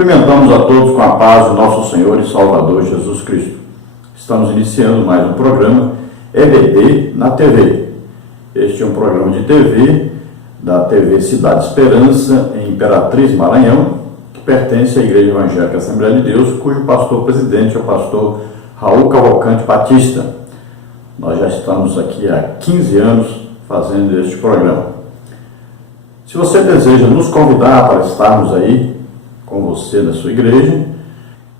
Cumprimentamos a todos com a paz do nosso Senhor e Salvador Jesus Cristo. Estamos iniciando mais um programa EBD na TV. Este é um programa de TV da TV Cidade Esperança, em Imperatriz, Maranhão, que pertence à Igreja Evangélica Assembleia de Deus, cujo pastor-presidente é o pastor Raul Cavalcante Batista. Nós já estamos aqui há 15 anos fazendo este programa. Se você deseja nos convidar para estarmos aí com você na sua igreja,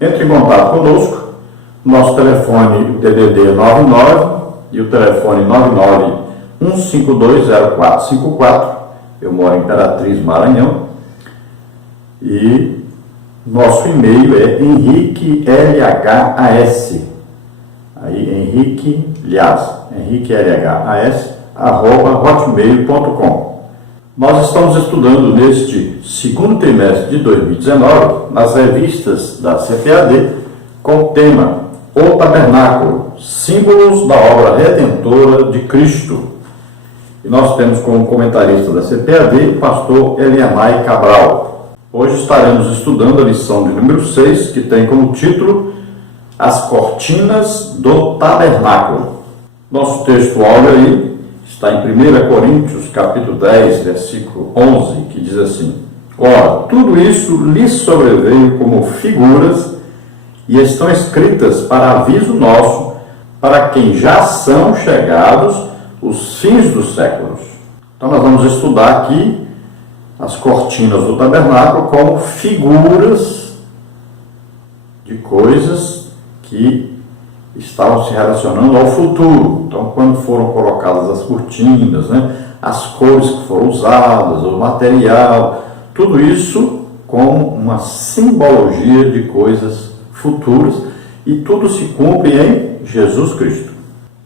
entre em contato conosco. Nosso telefone, o DDD 99 e o telefone 991520454. Eu moro em Imperatriz, Maranhão. E nosso e-mail é henriquelhas, aí henriquelhas@hotmail.com. Nós estamos estudando neste segundo trimestre de 2019 nas revistas da CPAD com o tema O Tabernáculo, símbolos da obra redentora de Cristo. E nós temos como comentarista da CPAD o pastor Eliamai Cabral. Hoje estaremos estudando a lição de número 6, que tem como título As Cortinas do Tabernáculo. Nosso texto áudio aí está em 1 Coríntios, capítulo 10, versículo 11, que diz assim: Ora, tudo isso lhes sobreveio como figuras e estão escritas para aviso nosso, para quem já são chegados os fins dos séculos. Então nós vamos estudar aqui as cortinas do tabernáculo como figuras de coisas que estavam se relacionando ao futuro. Então, quando foram colocadas as cortinas, as cores que foram usadas, o material, tudo isso com uma simbologia de coisas futuras, e tudo se cumpre em Jesus Cristo.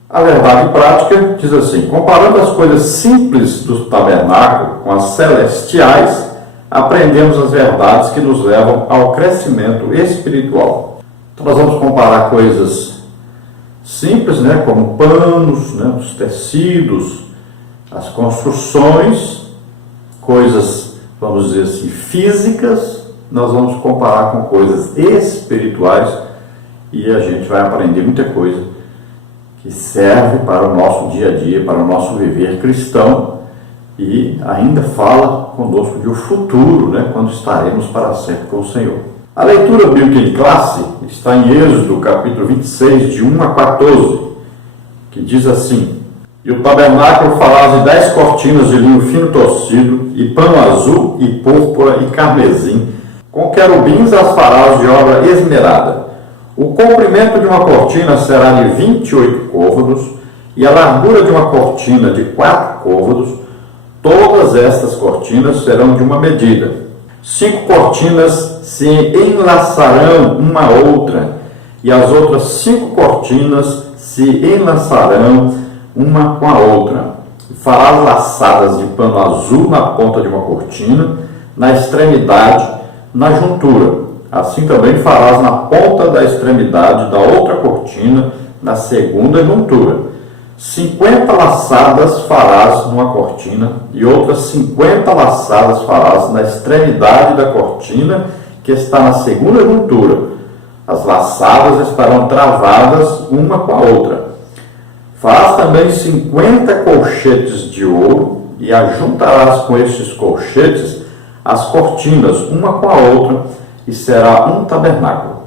A verdade prática diz assim: comparando as coisas simples do tabernáculo com as celestiais, aprendemos as verdades que nos levam ao crescimento espiritual. Então, nós vamos comparar coisas simples, como panos, os tecidos, as construções, coisas, vamos dizer assim, físicas. Nós vamos comparar com coisas espirituais e a gente vai aprender muita coisa que serve para o nosso dia a dia, para o nosso viver cristão, e ainda fala conosco de um futuro, quando estaremos para sempre com o Senhor. A leitura bíblica em classe está em Êxodo, capítulo 26, de 1 a 14, que diz assim: E o tabernáculo farás de 10 cortinas de linho fino torcido, e pano azul, e púrpura, e carmesim, com querubins as farás de obra esmerada. O comprimento de uma cortina será de 28 côvados, e a largura de uma cortina de 4 côvados. Todas estas cortinas serão de uma medida. 5 cortinas se enlaçarão uma a outra, e as outras 5 cortinas se enlaçarão uma com a outra. Farás laçadas de pano azul na ponta de uma cortina, na extremidade, na juntura. Assim também farás na ponta da extremidade da outra cortina, na segunda juntura. 50 laçadas farás numa cortina, e outras 50 laçadas farás na extremidade da cortina, que está na segunda juntura. As laçadas estarão travadas uma com a outra. Farás também 50 colchetes de ouro, e ajuntarás com estes colchetes as cortinas uma com a outra, e será um tabernáculo.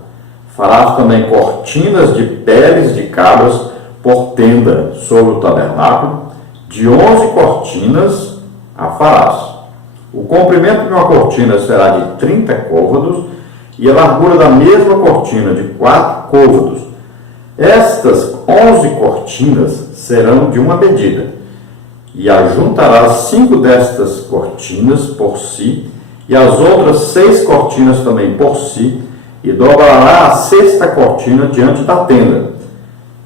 Farás também cortinas de peles de cabras por tenda sobre o tabernáculo, de 11 cortinas a farás. O comprimento de uma cortina será de 30 côvados, e a largura da mesma cortina de 4 côvados. Estas 11 cortinas serão de uma medida, e ajuntarás 5 destas cortinas por si, e as outras 6 cortinas também por si, e dobrará a 6ª cortina diante da tenda.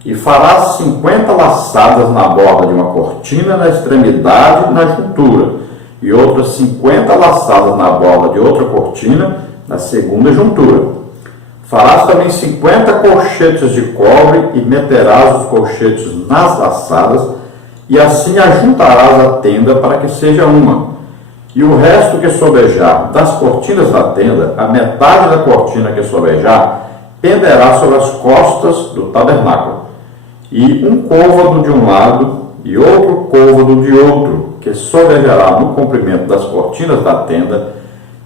E farás 50 laçadas na borda de uma cortina, na extremidade e na juntura, e outras 50 laçadas na borda de outra cortina, na segunda juntura. Farás também 50 colchetes de cobre, e meterás os colchetes nas laçadas, e assim ajuntarás a tenda para que seja uma. E o resto que sobejar das cortinas da tenda, a metade da cortina que sobejar, penderá sobre as costas do tabernáculo. E um côvado de um lado e outro côvado de outro, que sobejará no comprimento das cortinas da tenda,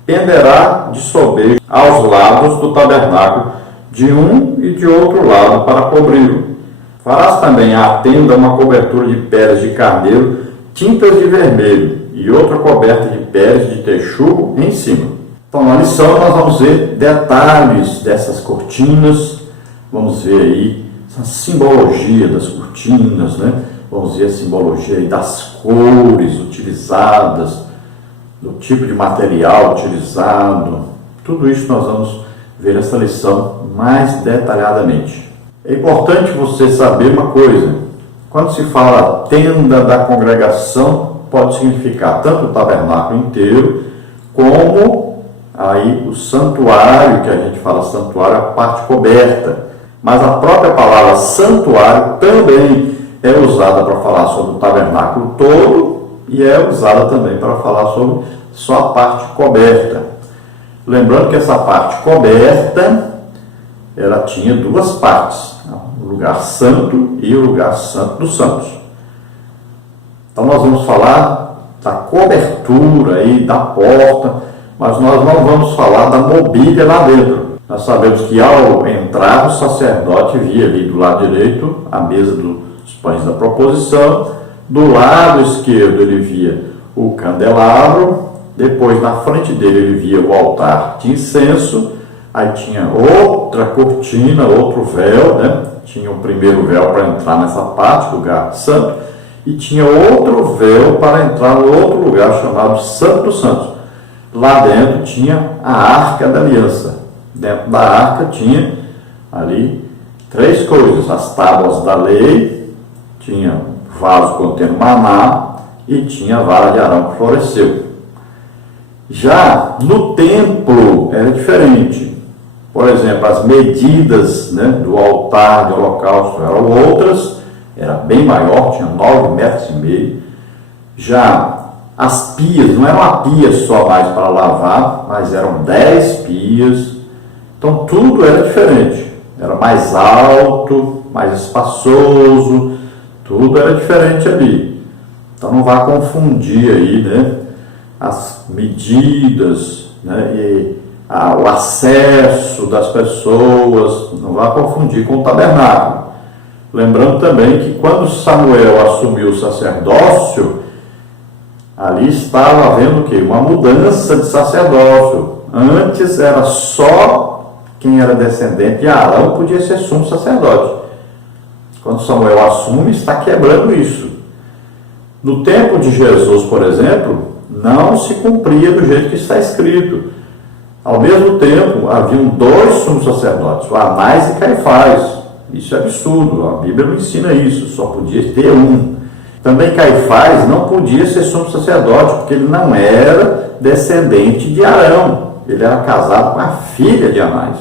penderá de sobejo aos lados do tabernáculo, de um e de outro lado, para cobri-lo. Farás também à tenda uma cobertura de peles de carneiro, tintas de vermelho, e outra coberta de peles de texugo em cima. Então, na lição, nós vamos ver detalhes dessas cortinas, vamos ver aí a simbologia das cortinas, né? Vamos ver a simbologia aí das cores utilizadas, do tipo de material utilizado. Tudo isso nós vamos ver nessa lição mais detalhadamente. É importante você saber uma coisa: quando se fala tenda da congregação, pode significar tanto o tabernáculo inteiro, como aí o santuário, que a gente fala santuário, a parte coberta. Mas a própria palavra santuário também é usada para falar sobre o tabernáculo todo e é usada também para falar sobre só a parte coberta. Lembrando que essa parte coberta, ela tinha duas partes, o lugar santo e o lugar santo dos santos. Então nós vamos falar da cobertura aí, da porta, mas nós não vamos falar da mobília lá dentro. Nós sabemos que ao entrar o sacerdote via ali do lado direito a mesa dos pães da proposição, do lado esquerdo ele via o candelabro, depois na frente dele ele via o altar de incenso, aí tinha outra cortina, outro véu, né? Tinha o primeiro véu para entrar nessa parte, lugar santo, e tinha outro véu para entrar no outro lugar chamado Santo dos Santos. Lá dentro tinha a Arca da Aliança. Dentro da arca tinha ali três coisas: as tábuas da lei, tinha vaso contendo maná e tinha a vara de Arão que floresceu. Já no templo era diferente. Por exemplo, as medidas, né, do altar de holocausto eram outras, era bem maior, tinha 9,5 metros. Já as pias, não era uma pia só mais para lavar, mas eram 10 pias. Então tudo era diferente, era mais alto, mais espaçoso, tudo era diferente ali. Então não vá confundir aí, né, as medidas, né, e o acesso das pessoas, não vá confundir com o tabernáculo. Lembrando também que quando Samuel assumiu o sacerdócio, ali estava havendo o quê? Uma mudança de sacerdócio. Antes era só quem era descendente de Arão podia ser sumo sacerdote. Quando Samuel assume, está quebrando isso. No tempo de Jesus, por exemplo, não se cumpria do jeito que está escrito. Ao mesmo tempo, haviam dois sumos sacerdotes, o Anás e Caifás. Isso é absurdo, a Bíblia não ensina isso, só podia ter um. Também Caifás não podia ser sumo sacerdote, porque ele não era descendente de Arão. Ele era casado com a filha de Anás,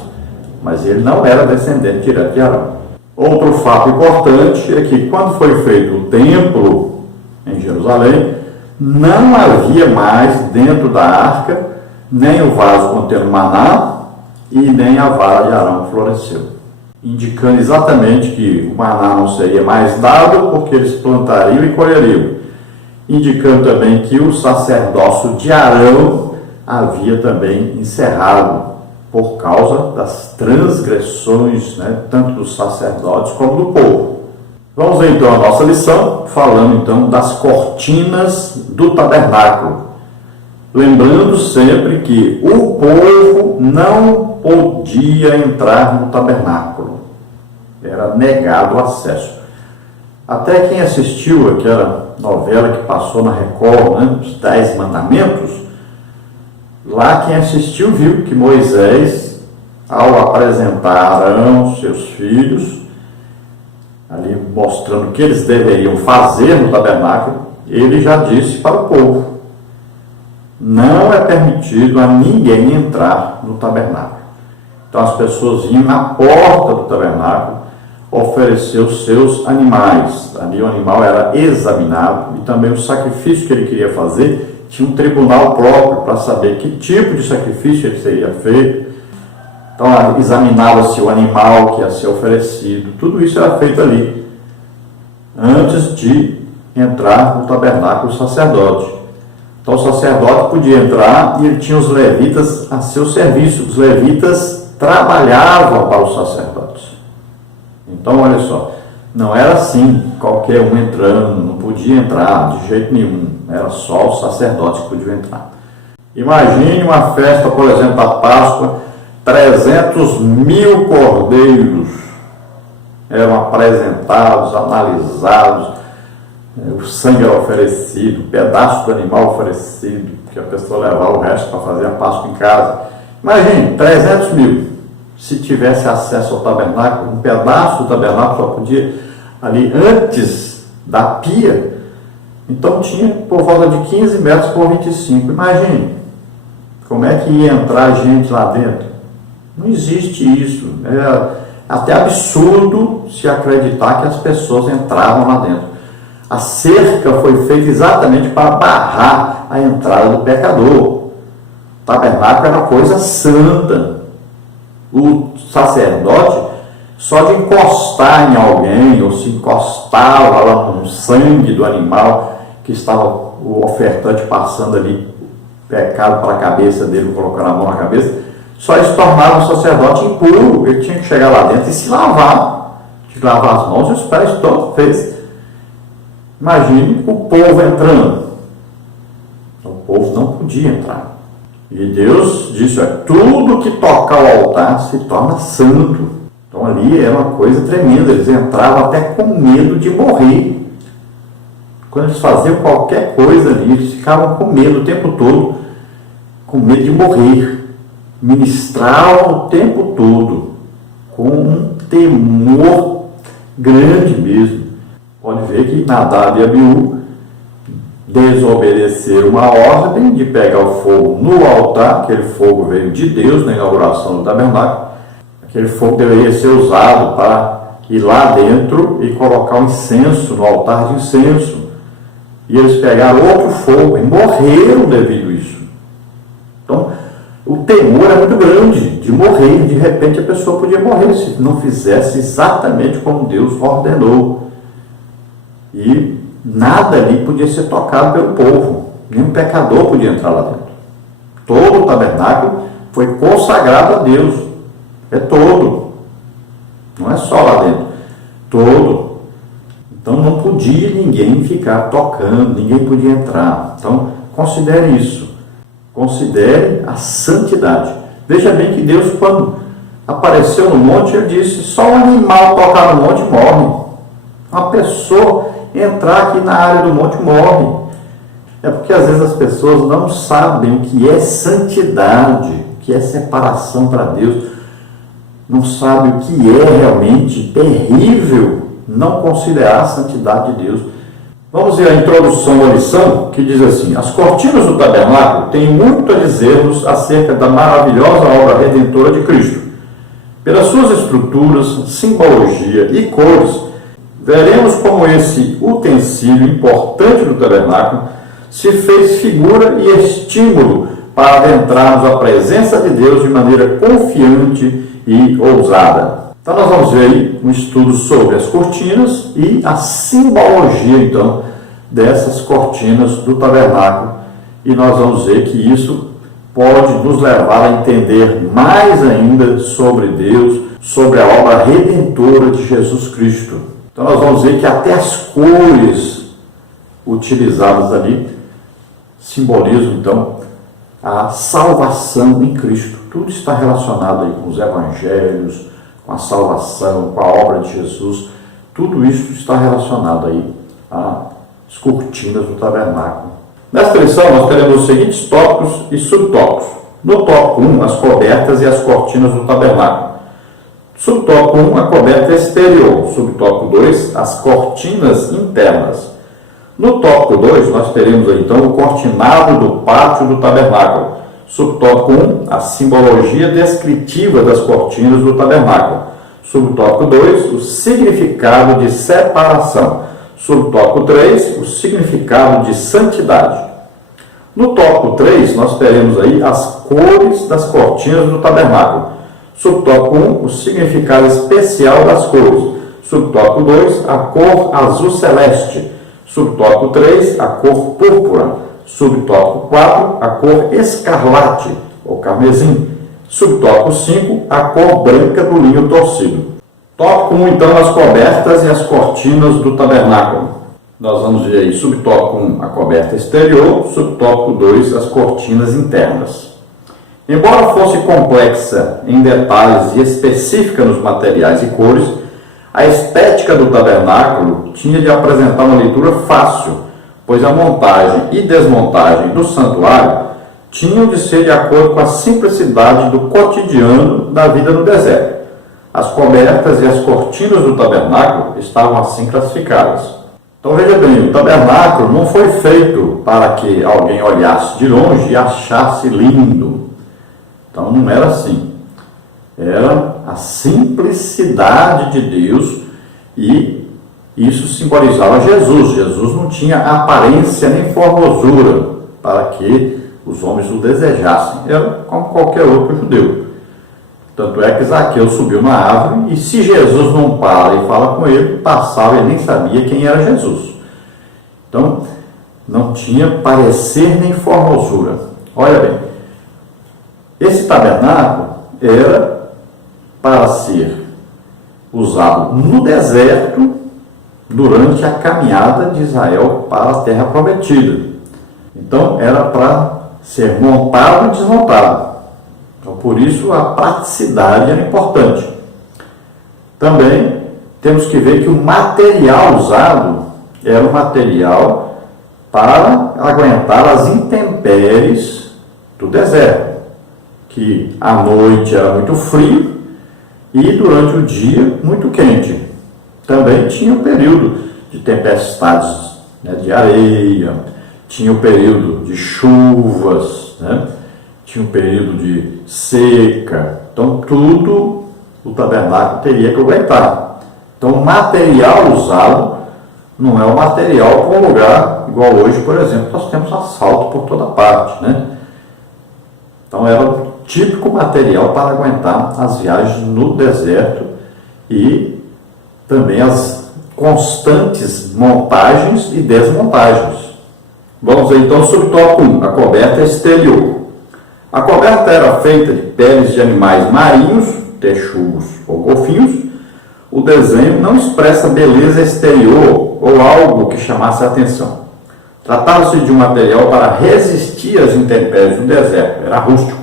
mas ele não era descendente direto de Arão. Outro fato importante é que quando foi feito o templo em Jerusalém, não havia mais dentro da arca nem o vaso contendo maná e nem a vara de Arão que floresceu, indicando exatamente que o maná não seria mais dado porque eles plantariam e colheriam, indicando também que o sacerdócio de Arão havia também encerrado por causa das transgressões, né, tanto dos sacerdotes como do povo. Vamos ver então a nossa lição, falando então das cortinas do tabernáculo. Lembrando sempre que o povo não podia entrar no tabernáculo, era negado o acesso. Até quem assistiu aquela novela que passou na Record, né, os 10 Mandamentos, lá quem assistiu viu que Moisés, ao apresentar Arão, seus filhos, ali mostrando o que eles deveriam fazer no tabernáculo, ele já disse para o povo: não é permitido a ninguém entrar no tabernáculo. Então as pessoas iam na porta do tabernáculo oferecer os seus animais. Ali o animal era examinado e também o sacrifício que ele queria fazer tinha um tribunal próprio para saber que tipo de sacrifício ele seria feito. Então examinava-se o animal que ia ser oferecido. Tudo isso era feito ali, antes de entrar no tabernáculo o sacerdote. Então o sacerdote podia entrar e ele tinha os levitas a seu serviço. Os levitas trabalhavam para os sacerdotes. Então olha só, não era assim, qualquer um entrando, não podia entrar de jeito nenhum. Era só os sacerdotes que podiam entrar. Imagine uma festa, por exemplo, da Páscoa, 300.000 cordeiros eram apresentados, analisados, o sangue era oferecido, um pedaço do animal oferecido, que a pessoa levava o resto para fazer a Páscoa em casa. Imagine, 300.000. Se tivesse acesso ao tabernáculo, um pedaço do tabernáculo só podia ali antes da pia, então tinha por volta de 15 metros por 25. Imagine como é que ia entrar gente lá dentro. Não existe isso. É até absurdo se acreditar que as pessoas entravam lá dentro. A cerca foi feita exatamente para barrar a entrada do pecador. O tabernáculo era uma coisa santa. O sacerdote, só de encostar em alguém, ou se encostava lá no sangue do animal que estava o ofertante passando ali, pecado para a cabeça dele, colocando a mão na cabeça, só isso tornava o sacerdote impuro. Ele tinha que chegar lá dentro e se lavar. Tinha que lavar as mãos e os pés toda vez. Imagine o povo entrando. O povo não podia entrar. E Deus disse, tudo que toca ao altar se torna santo. Então ali era uma coisa tremenda. Eles entravam até com medo de morrer. Quando eles faziam qualquer coisa ali, eles ficavam com medo o tempo todo, com medo de morrer. Ministravam o tempo todo, com um temor grande mesmo. Pode ver que Nadab e Abiú desobedeceram uma ordem de pegar o fogo no altar. Aquele fogo veio de Deus na inauguração do tabernáculo. Aquele fogo deveria ser usado para ir lá dentro e colocar o incenso no altar de incenso. E eles pegaram outro fogo e morreram devido a isso. Então, o temor é muito grande de morrer. De repente a pessoa podia morrer se não fizesse exatamente como Deus ordenou. E nada ali podia ser tocado pelo povo. Nenhum pecador podia entrar lá dentro. Todo o tabernáculo foi consagrado a Deus. É todo. Não é só lá dentro. Todo. Então não podia ninguém ficar tocando, ninguém podia entrar. Então considere isso. Considere a santidade. Veja bem que Deus, quando apareceu no monte, ele disse, só um animal tocar no monte morre. Uma pessoa entrar aqui na área do monte morre. É porque às vezes as pessoas não sabem o que é santidade, o que é separação para Deus. Não sabem o que é realmente terrível não considerar a santidade de Deus. Vamos ver a introdução da lição, que diz assim, as cortinas do tabernáculo têm muito a dizer-nos acerca da maravilhosa obra redentora de Cristo. Pelas suas estruturas, simbologia e cores, veremos como esse utensílio importante do tabernáculo se fez figura e estímulo para adentrarmos a presença de Deus de maneira confiante e ousada. Então nós vamos ver aí um estudo sobre as cortinas e a simbologia, então, dessas cortinas do tabernáculo. E nós vamos ver que isso pode nos levar a entender mais ainda sobre Deus, sobre a obra redentora de Jesus Cristo. Então nós vamos ver que até as cores utilizadas ali simbolizam, então, a salvação em Cristo. Tudo está relacionado aí com os evangelhos, com a salvação, com a obra de Jesus. Tudo isso está relacionado aí às cortinas do tabernáculo. Nesta lição nós teremos os seguintes tópicos e subtópicos. No tópico 1, as cobertas e as cortinas do tabernáculo. Subtópico 1, a coberta exterior. Subtópico 2, as cortinas internas. No tópico 2, nós teremos aí, então, o cortinado do pátio do tabernáculo. Subtópico 1, a simbologia descritiva das cortinas do tabernáculo. Subtópico 2, o significado de separação. Subtópico 3, o significado de santidade. No tópico 3, nós teremos aí as cores das cortinas do tabernáculo. Subtópico 1, o significado especial das cores. Subtópico 2, a cor azul celeste. Subtópico 3, a cor púrpura. Subtópico 4, a cor escarlate, ou carmesim. Subtópico 5, a cor branca do linho torcido. Tópico 1, então, as cobertas e as cortinas do tabernáculo. Nós vamos ver aí, subtópico 1, a coberta exterior, subtópico 2, as cortinas internas. Embora fosse complexa em detalhes e específica nos materiais e cores, a estética do tabernáculo tinha de apresentar uma leitura fácil, pois a montagem e desmontagem do santuário tinham de ser de acordo com a simplicidade do cotidiano da vida no deserto. As cobertas e as cortinas do tabernáculo estavam assim classificadas. Então veja bem, o tabernáculo não foi feito para que alguém olhasse de longe e achasse lindo. Então não era assim. Era a simplicidade de Deus e isso simbolizava Jesus. Jesus não tinha aparência nem formosura para que os homens o desejassem. Era como qualquer outro judeu. Tanto é que Zaqueu subiu na árvore e se Jesus não para e fala com ele, passava e nem sabia quem era Jesus. Então, não tinha parecer nem formosura. Olha bem, esse tabernáculo era para ser usado no deserto durante a caminhada de Israel para a terra prometida. Então, era para ser montado e desmontado. Então, por isso, a praticidade era importante. Também temos que ver que o material usado era um material para aguentar as intempéries do deserto, que à noite era muito frio e durante o dia muito quente. Também tinha o período de tempestades, né, de areia, tinha o período de chuvas, né? Tinha um período de seca, então tudo o tabernáculo teria que aguentar. Então o material usado não é um material para um lugar igual hoje, por exemplo, nós temos asfalto por toda parte, né? Então era o típico material para aguentar as viagens no deserto e também as constantes montagens e desmontagens. Vamos ver então sobre o tópico 1, a coberta exterior. A coberta era feita de peles de animais marinhos, texugos ou golfinhos. O desenho não expressa beleza exterior ou algo que chamasse a atenção. Tratava-se de um material para resistir às intempéries do deserto, era rústico.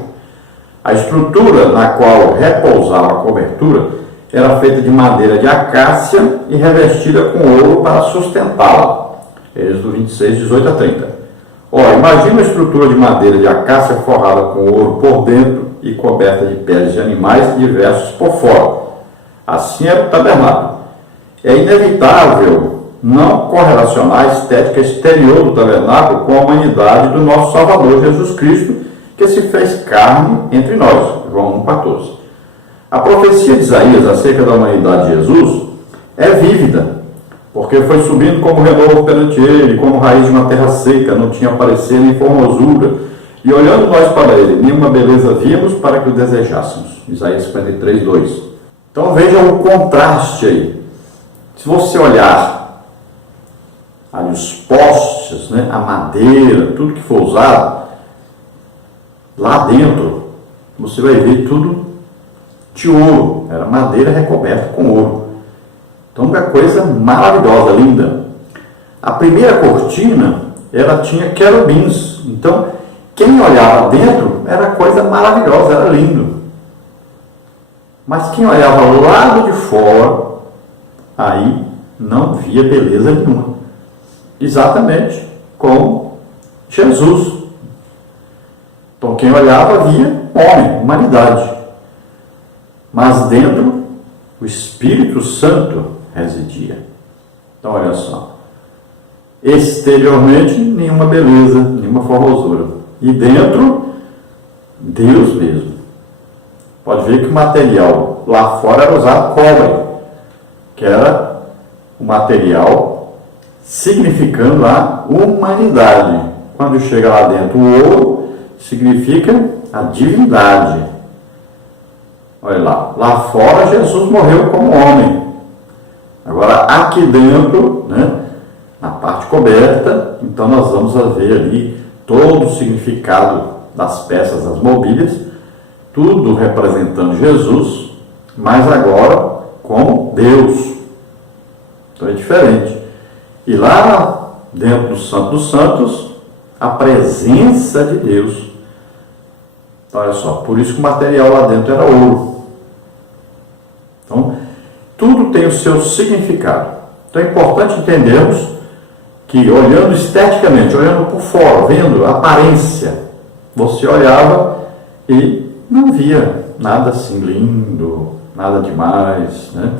A estrutura na qual repousava a cobertura era feita de madeira de acácia e revestida com ouro para sustentá-la. Êxodo 26, 18 a 30. Ora, imagina uma estrutura de madeira de acácia forrada com ouro por dentro e coberta de peles de animais diversos por fora. Assim era o tabernáculo. É inevitável não correlacionar a estética exterior do tabernáculo com a humanidade do nosso Salvador Jesus Cristo, que se fez carne entre nós. João 1,14. A profecia de Isaías acerca da humanidade de Jesus é vívida, porque foi subindo como renovo perante ele, como raiz de uma terra seca, não tinha parecer nem formosura, e olhando nós para ele, nenhuma beleza víamos para que o desejássemos. Isaías 53, 2. Então vejam o contraste aí. Se você olhar ali os postes, né, a madeira, tudo que for usado, lá dentro você vai ver tudo de ouro, era madeira recoberta com ouro. Então, uma coisa maravilhosa, linda. A primeira cortina, ela tinha querubins. Então, quem olhava dentro era coisa maravilhosa, era lindo. Mas quem olhava ao lado de fora, aí não via beleza nenhuma. Exatamente como Jesus. Então, quem olhava via homem, humanidade. Mas dentro, o Espírito Santo residia. Então, olha só. Exteriormente, nenhuma beleza, nenhuma formosura. E dentro, Deus mesmo. Pode ver que o material lá fora era usado cobre, que era o material significando a humanidade. quando chega lá dentro, o ouro significa a divindade. Olha lá fora Jesus morreu como homem. Agora aqui dentro, né, na parte coberta, então nós vamos ver ali todo o significado das peças, das mobílias, tudo representando Jesus, mas agora como Deus. Então é diferente. E lá dentro do Santo dos Santos, a presença de Deus. Então, olha só, por isso que o material lá dentro era ouro. Então, tudo tem o seu significado. Então é importante entendermos que olhando esteticamente, olhando por fora, vendo a aparência, você olhava e não via nada assim lindo, nada demais, né?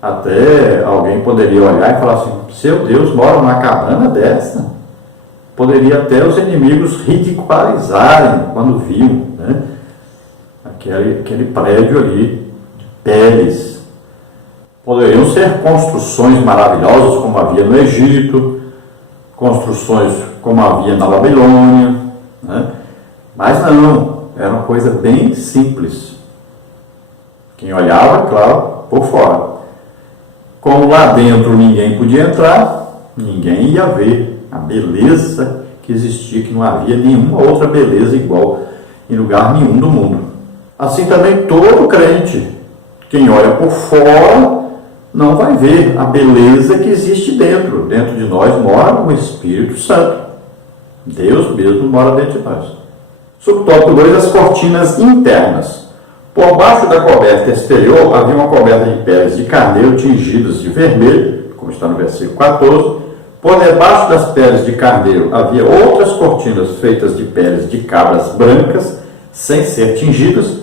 Até alguém poderia olhar e falar assim, seu Deus mora numa cabana dessa. Poderia até os inimigos ridicularizarem quando viam, né, aquele prédio ali de peles. Poderiam ser construções maravilhosas como havia no Egito, construções como havia na Babilônia, né? Mas não, era uma coisa bem simples. Quem olhava, claro, por fora. Como lá dentro ninguém podia entrar, ninguém ia ver a beleza que existia, que não havia nenhuma outra beleza igual em lugar nenhum do mundo. Assim também todo crente, quem olha por fora, não vai ver a beleza que existe dentro. Dentro de nós mora o Espírito Santo. Deus mesmo mora dentro de nós. Subtópico 2, as cortinas internas. Por baixo da coberta exterior havia uma coberta de peles de carneiro tingidas de vermelho, como está no versículo 14. Por debaixo das peles de carneiro havia outras cortinas feitas de peles de cabras brancas, sem ser tingidas,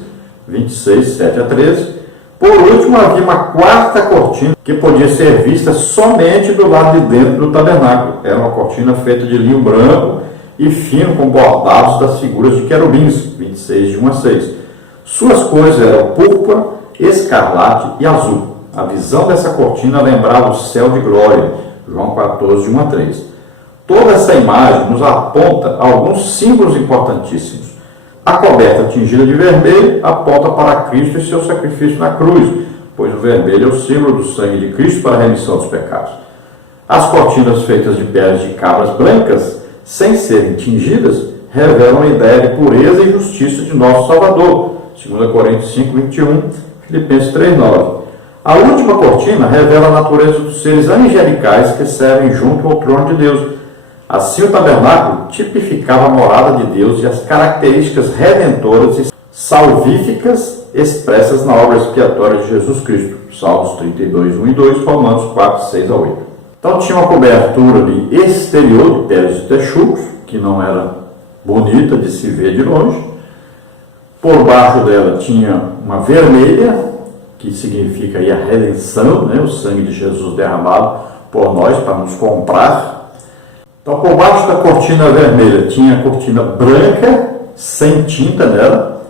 26, 7 a 13. Por último, havia uma quarta cortina que podia ser vista somente do lado de dentro do tabernáculo. Era uma cortina feita de linho branco e fino com bordados das figuras de querubins, 26, de 1 a 6. Suas cores eram púrpura, escarlate e azul. A visão dessa cortina lembrava o céu de glória, João 14, de 1 a 3. Toda essa imagem nos aponta alguns símbolos importantíssimos. A coberta tingida de vermelho aponta para Cristo e seu sacrifício na cruz, pois o vermelho é o símbolo do sangue de Cristo para a remissão dos pecados. As cortinas feitas de peles de cabras brancas, sem serem tingidas, revelam a ideia de pureza e justiça de nosso Salvador, 2 Coríntios 5, 21, Filipenses 3, 9. A última cortina revela a natureza dos seres angelicais que servem junto ao trono de Deus. Assim, o tabernáculo tipificava a morada de Deus e as características redentoras e salvíficas expressas na obra expiatória de Jesus Cristo. Salmos 32, 1 e 2, Romanos 4, 6 a 8. Então, tinha uma cobertura ali exterior de peles de texugos, que não era bonita de se ver de longe. Por baixo dela tinha uma vermelha, que significa aí a redenção, né? O sangue de Jesus derramado por nós para nos comprar. Então, por baixo da cortina vermelha tinha a cortina branca, sem tinta nela.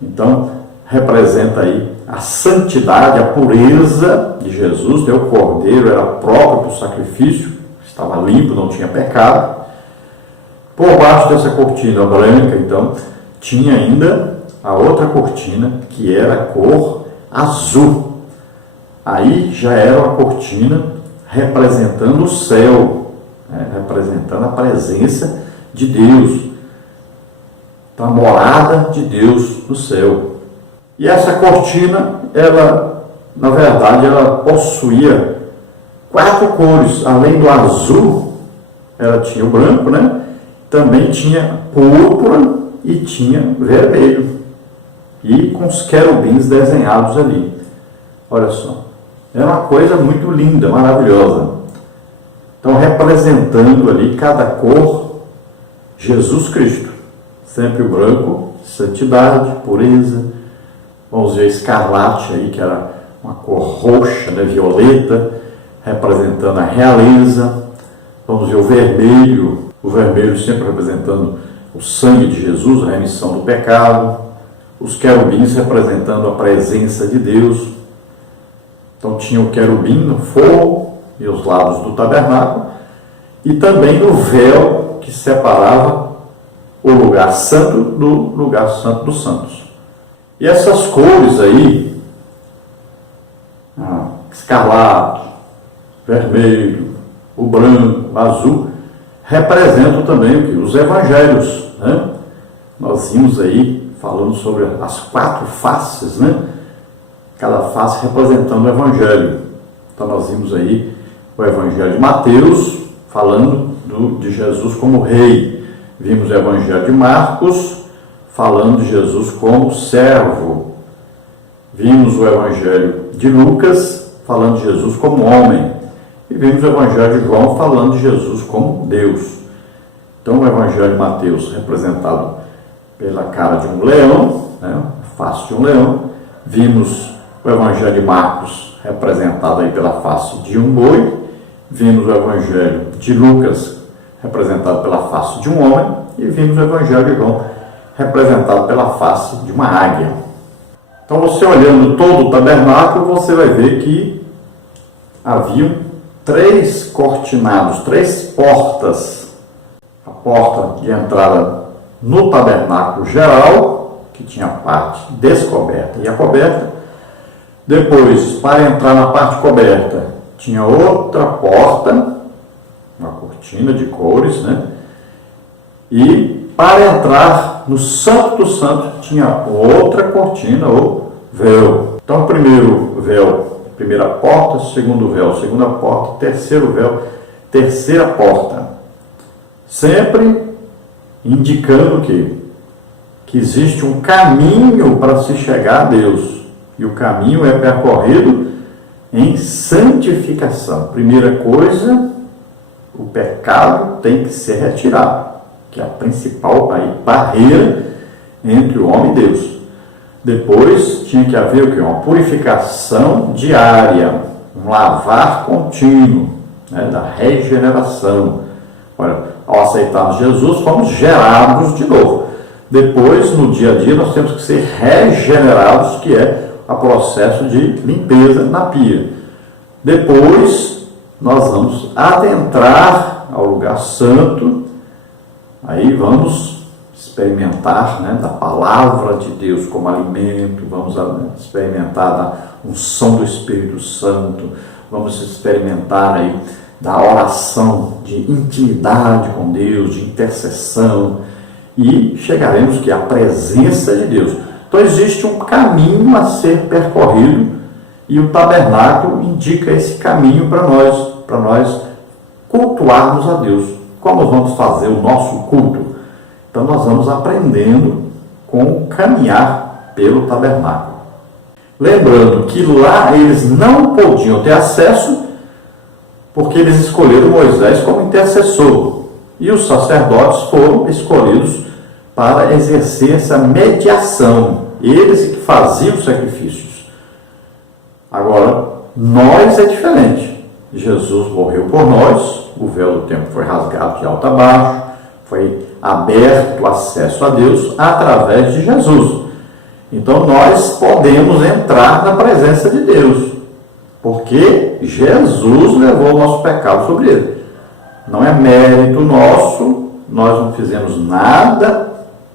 Então, representa aí a santidade, a pureza de Jesus. O cordeiro era próprio para o sacrifício, estava limpo, não tinha pecado. Por baixo dessa cortina branca, então, tinha ainda a outra cortina, que era a cor azul. Aí já era uma cortina representando o céu, representando a presença de Deus, então, a morada de Deus no céu. E essa cortina, ela, na verdade, ela possuía 4 cores. Além do azul, ela tinha o branco, né? Também tinha púrpura e tinha vermelho. E com os querubins desenhados ali. Olha só, é uma coisa muito linda, maravilhosa. Então, representando ali cada cor, Jesus Cristo. Sempre o branco, santidade, pureza. Vamos ver escarlate aí, que era uma cor roxa, né, violeta, representando a realeza. Vamos ver o vermelho sempre representando o sangue de Jesus, a remissão do pecado. Os querubins representando a presença de Deus. Então, tinha o querubim no fogo e os lados do tabernáculo, e também no véu que separava o lugar santo do lugar santo dos santos. E essas cores aí, escarlate, vermelho, o branco, o azul, representam também o que? Os evangelhos, né? Nós vimos aí falando sobre as 4 faces, né? Cada face representando o evangelho. Então nós vimos aí o evangelho de Mateus falando de Jesus como rei. Vimos o evangelho de Marcos falando de Jesus como servo. Vimos o evangelho de Lucas falando de Jesus como homem. E vimos o evangelho de João falando de Jesus como Deus. Então o evangelho de Mateus representado pela cara de um leão, né, a face de um leão. Vimos o evangelho de Marcos representado aí pela face de um boi. Vimos o evangelho de Lucas representado pela face de um homem. E vimos o evangelho de João representado pela face de uma águia. Então você olhando todo o tabernáculo, você vai ver que haviam 3 cortinados, 3 portas. A porta de entrada no tabernáculo geral, que tinha a parte descoberta e a coberta. Depois, para entrar na parte coberta, tinha outra porta, uma cortina de cores, né? E para entrar no Santo dos Santos, tinha outra cortina ou véu. Então, primeiro véu, primeira porta, segundo véu, segunda porta, terceiro véu, terceira porta. Sempre indicando que existe um caminho para se chegar a Deus. E o caminho é percorrido em santificação. Primeira coisa, o pecado tem que ser retirado, que é a principal barreira entre o homem e Deus. Depois tinha que haver o quê? Uma purificação diária, um lavar contínuo, né, da regeneração. Olha, ao aceitarmos Jesus, fomos gerados de novo. Depois, no dia a dia, nós temos que ser regenerados, que é o processo de limpeza na pia. Depois, nós vamos adentrar ao lugar santo. Aí vamos experimentar, né, da palavra de Deus como alimento, vamos experimentar da unção do Espírito Santo, vamos experimentar aí da oração de intimidade com Deus, de intercessão, e chegaremos que a presença de Deus. Então existe um caminho a ser percorrido e o tabernáculo indica esse caminho para nós cultuarmos a Deus. Como vamos fazer o nosso culto? Então nós vamos aprendendo com o caminhar pelo tabernáculo. Lembrando que lá eles não podiam ter acesso porque eles escolheram Moisés como intercessor. E os sacerdotes foram escolhidos para exercer essa mediação. Eles que faziam os sacrifícios. Agora, nós é diferente. Jesus morreu por nós, o véu do templo foi rasgado de alto a baixo, foi aberto o acesso a Deus através de Jesus. Então, nós podemos entrar na presença de Deus, porque Jesus levou o nosso pecado sobre ele. Não é mérito nosso, nós não fizemos nada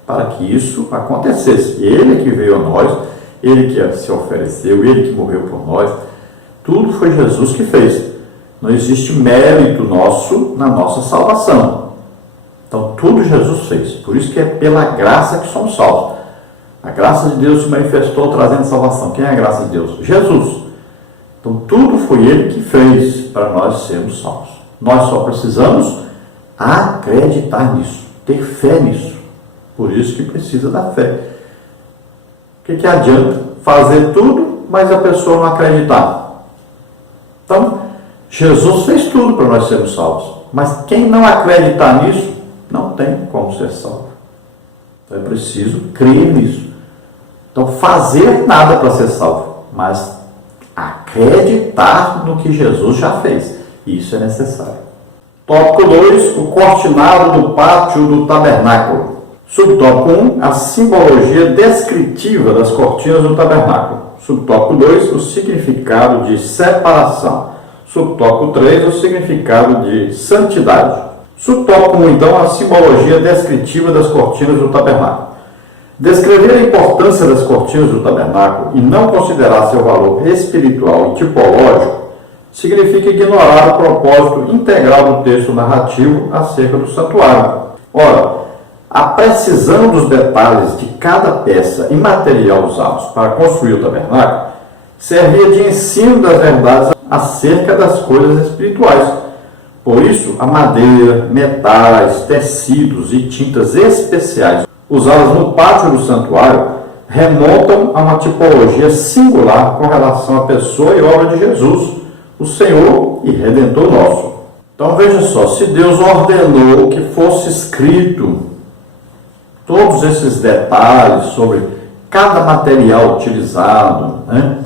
para que isso acontecesse. Ele que veio a nós, ele que se ofereceu, ele que morreu por nós. Tudo foi Jesus que fez. Não existe mérito nosso na nossa salvação. Então, tudo Jesus fez. Por isso que é pela graça que somos salvos. A graça de Deus se manifestou trazendo salvação. Quem é a graça de Deus? Jesus. Então, tudo foi ele que fez para nós sermos salvos. Nós só precisamos acreditar nisso, ter fé nisso. Por isso que precisa da fé. O que adianta fazer tudo, mas a pessoa não acreditar? Então, Jesus fez tudo para nós sermos salvos. Mas quem não acreditar nisso, não tem como ser salvo. Então, é preciso crer nisso. Então, fazer nada para ser salvo, mas acreditar no que Jesus já fez. Isso é necessário. Tópico 2, o cortinado do pátio do tabernáculo. Subtópico 1, a simbologia descritiva das cortinas do tabernáculo. Subtópico 2, o significado de separação. Subtópico 3, o significado de santidade. Subtópico 1, então, a simbologia descritiva das cortinas do tabernáculo. Descrever a importância das cortinas do tabernáculo e não considerar seu valor espiritual e tipológico significa ignorar o propósito integral do texto narrativo acerca do santuário. Ora, a precisão dos detalhes de cada peça e material usados para construir o tabernáculo servia de ensino das verdades acerca das coisas espirituais. Por isso, a madeira, metais, tecidos e tintas especiais usadas no pátio do santuário remontam a uma tipologia singular com relação à pessoa e obra de Jesus, o Senhor e Redentor nosso. Então veja só, se Deus ordenou que fosse escrito todos esses detalhes sobre cada material utilizado, né?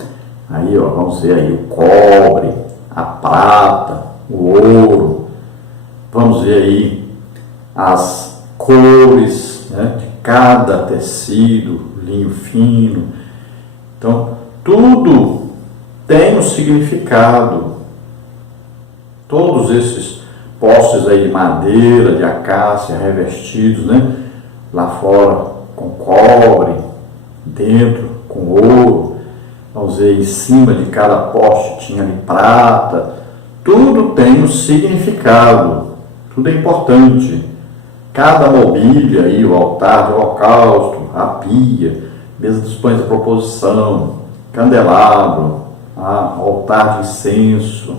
Aí, ó, vamos ver aí o cobre, a prata, o ouro, vamos ver aí as cores, né, de cada tecido, linho fino. Então, tudo tem um significado. Todos esses postes aí de madeira, de acácia, revestidos, né, lá fora com cobre, dentro com ouro, vamos ver, em cima de cada poste tinha ali prata. Tudo tem um significado, tudo é importante. Cada mobília aí, o altar de holocausto, a pia, mesa dos pães da proposição, candelabro, altar de incenso,